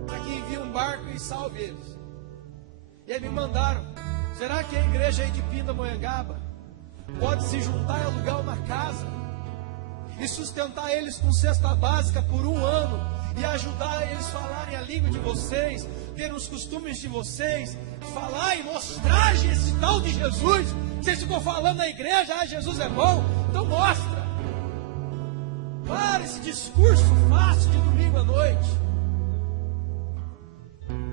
para que envie um barco e salve eles. E aí me mandaram: será que a igreja aí de Pindamonhangaba pode se juntar e alugar uma casa e sustentar eles com cesta básica por 1 ano e ajudar eles a falarem a língua de vocês, ter os costumes de vocês, falar e mostrar esse tal de Jesus? Vocês ficam falando na igreja: Jesus é bom, então mostra. Para esse discurso fácil de domingo à noite.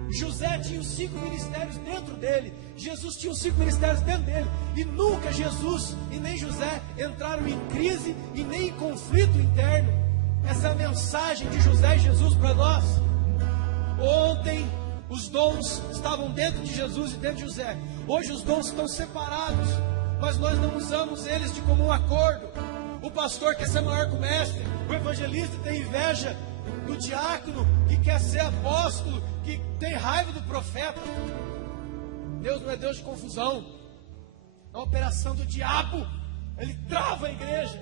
José tinha os 5 ministérios dentro dele. Jesus tinha os 5 ministérios dentro dele. E nunca Jesus e nem José entraram em crise e nem em conflito interno. Essa é a mensagem de José e Jesus para nós. Ontem os dons estavam dentro de Jesus e dentro de José. Hoje os dons estão separados, mas nós não usamos eles de comum acordo. O pastor quer ser maior que o mestre. O evangelista tem inveja do diácono que quer ser apóstolo, que tem raiva do profeta. Deus não é Deus de confusão. É uma operação do diabo. Ele trava a igreja.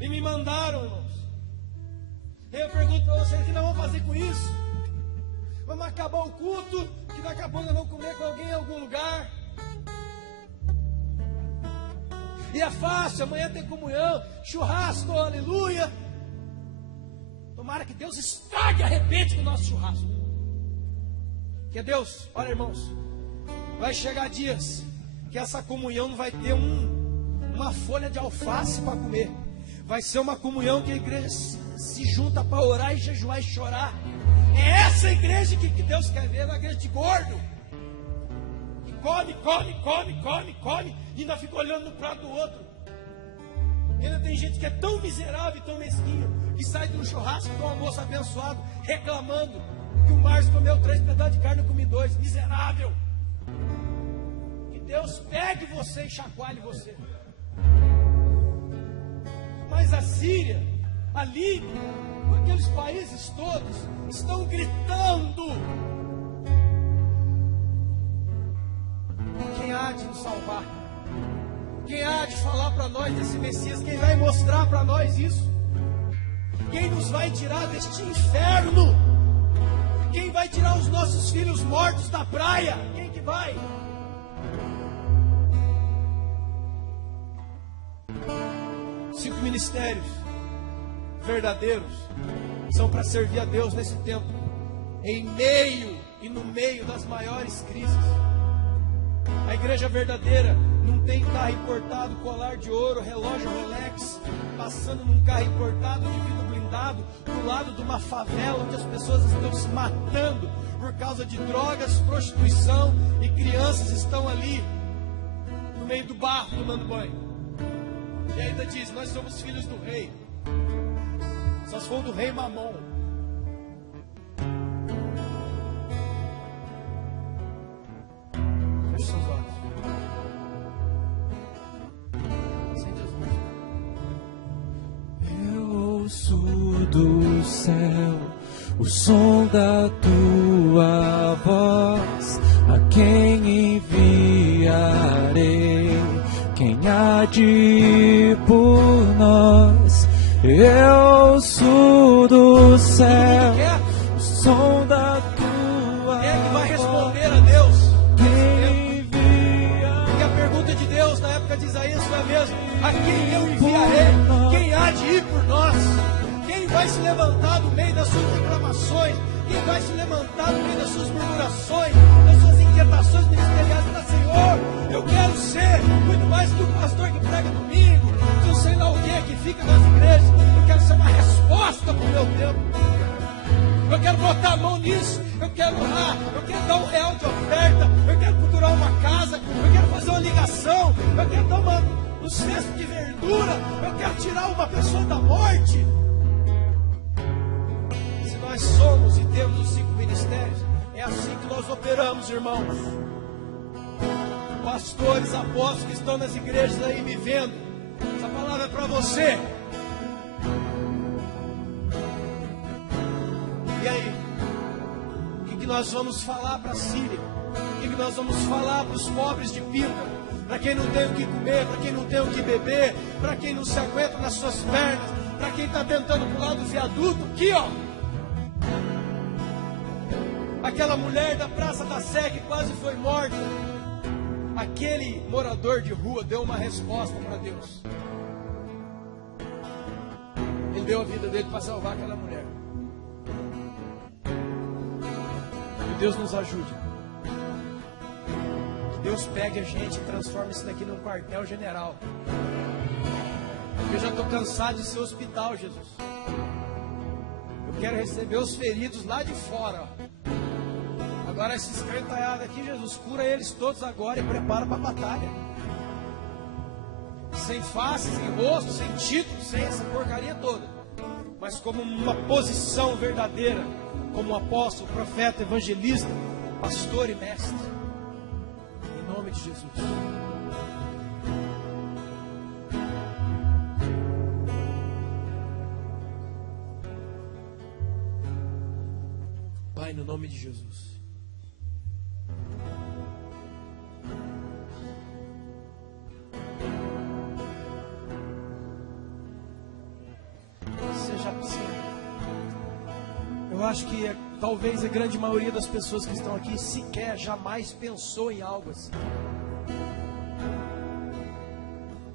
E me mandaram, irmãos. Eu pergunto para vocês: o que nós vamos fazer com isso? Vamos acabar o culto, que daqui a pouco nós vamos comer com alguém em algum lugar. E é fácil, amanhã tem comunhão, churrasco, aleluia. Tomara que Deus estrague e arrebente com o nosso churrasco. Que Deus, olha, irmãos, vai chegar dias que essa comunhão não vai ter uma folha de alface para comer. Vai ser uma comunhão que a igreja se junta para orar e jejuar e chorar. É essa igreja que Deus quer ver, uma igreja de gordo. Que come, e ainda fica olhando no prato do outro. E ainda tem gente que é tão miserável e tão mesquinha, que sai de um churrasco com um almoço abençoado, reclamando que o Márcio comeu 3 pedaços de carne e eu comi 2. Miserável. Que Deus pegue você e chacoalhe você. Mas a Síria, a Líbia, aqueles países todos estão gritando: quem há de nos salvar? Quem há de falar para nós desse Messias? Quem vai mostrar para nós isso? Quem nos vai tirar deste inferno? Quem vai tirar os nossos filhos mortos da praia? Quem que vai? Cinco ministérios verdadeiros são para servir a Deus nesse tempo, em meio e no meio das maiores crises. A igreja verdadeira não tem carro importado, colar de ouro, relógio Rolex, passando num carro importado de vidro blindado do lado de uma favela onde as pessoas estão se matando por causa de drogas, prostituição, e crianças estão ali no meio do barro tomando banho. E ainda diz: nós somos filhos do rei. Só se for do rei Mamon. Feche seus olhos. Acende as luzes. Eu ouço do céu o som da tua voz. A quem enviarei? Quem há de ir por nós? Eu ouço do céu o som da tua voz. Quem é que vai responder a Deus? Quem envia? Porque a pergunta de Deus na época de Isaías foi a mesma: a quem eu enviarei? Quem há de ir por nós? Quem vai se levantar no meio das suas reclamações? Quem vai se levantar no meio das suas murmurações, das suas inquietações ministeriais? Para Senhor, eu quero ser muito mais que o pastor que prega domingo, que eu sei lá o que fica nas igrejas. Eu quero ser uma resposta para o meu tempo. Eu quero botar a mão nisso. Eu quero orar. Eu quero dar R$1 de oferta. Eu quero procurar inaugurar uma casa, eu quero fazer uma ligação, eu quero dar um cesto de verdura, eu quero tirar uma pessoa da morte. Se nós somos e temos os 5 ministérios, é assim que nós operamos, irmãos. Pastores, apóstolos que estão nas igrejas aí me vendo, essa palavra é para você. E aí? O que nós vamos falar para a Síria? O que nós vamos falar para os pobres de Pinta? Para quem não tem o que comer, para quem não tem o que beber, para quem não se aguenta nas suas pernas, para quem está tentando pular do viaduto, aqui ó. Aquela mulher da Praça da Sé que quase foi morta. Aquele morador de rua deu uma resposta para Deus. Ele deu a vida dele para salvar aquela mulher. Que Deus nos ajude. Que Deus pegue a gente e transforme isso daqui num quartel-general. Porque eu já estou cansado de ser hospital, Jesus. Eu quero receber os feridos lá de fora, ó. Agora esses cantalhados aqui, Jesus, cura eles todos agora e prepara para a batalha. Sem face, sem rosto, sem título, sem essa porcaria toda. Mas como uma posição verdadeira, como um apóstolo, profeta, evangelista, pastor e mestre. Em nome de Jesus. Pai, no nome de Jesus. Eu acho que talvez a grande maioria das pessoas que estão aqui sequer, jamais pensou em algo assim.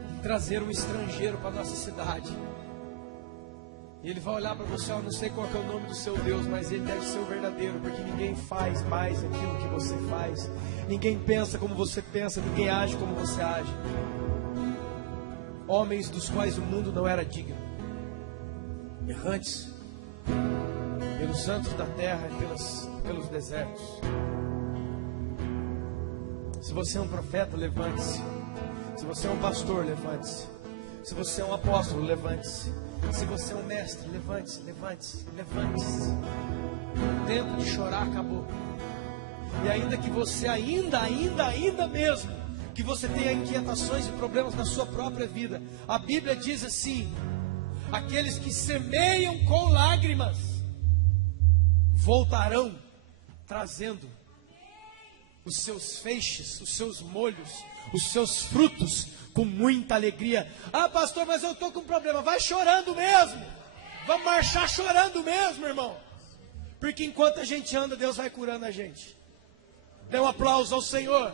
Em trazer um estrangeiro para a nossa cidade. E ele vai olhar para você, eu não sei qual que é o nome do seu Deus, mas ele deve ser o verdadeiro, porque ninguém faz mais aquilo que você faz. Ninguém pensa como você pensa, ninguém age como você age. Homens dos quais o mundo não era digno. Errantes pelos santos da terra e pelos desertos. Se você é um profeta, levante-se. Se você é um pastor, levante-se. Se você é um apóstolo, levante-se. Se você é um mestre, levante-se, levante-se, levante-se. O tempo de chorar acabou. E ainda que você ainda mesmo, que você tenha inquietações e problemas na sua própria vida, a Bíblia diz assim: aqueles que semeiam com lágrimas voltarão trazendo os seus feixes, os seus molhos, os seus frutos com muita alegria. Ah, pastor, mas eu estou com problema. Vai chorando mesmo. Vamos marchar chorando mesmo, irmão. Porque enquanto a gente anda, Deus vai curando a gente. Dê um aplauso ao Senhor.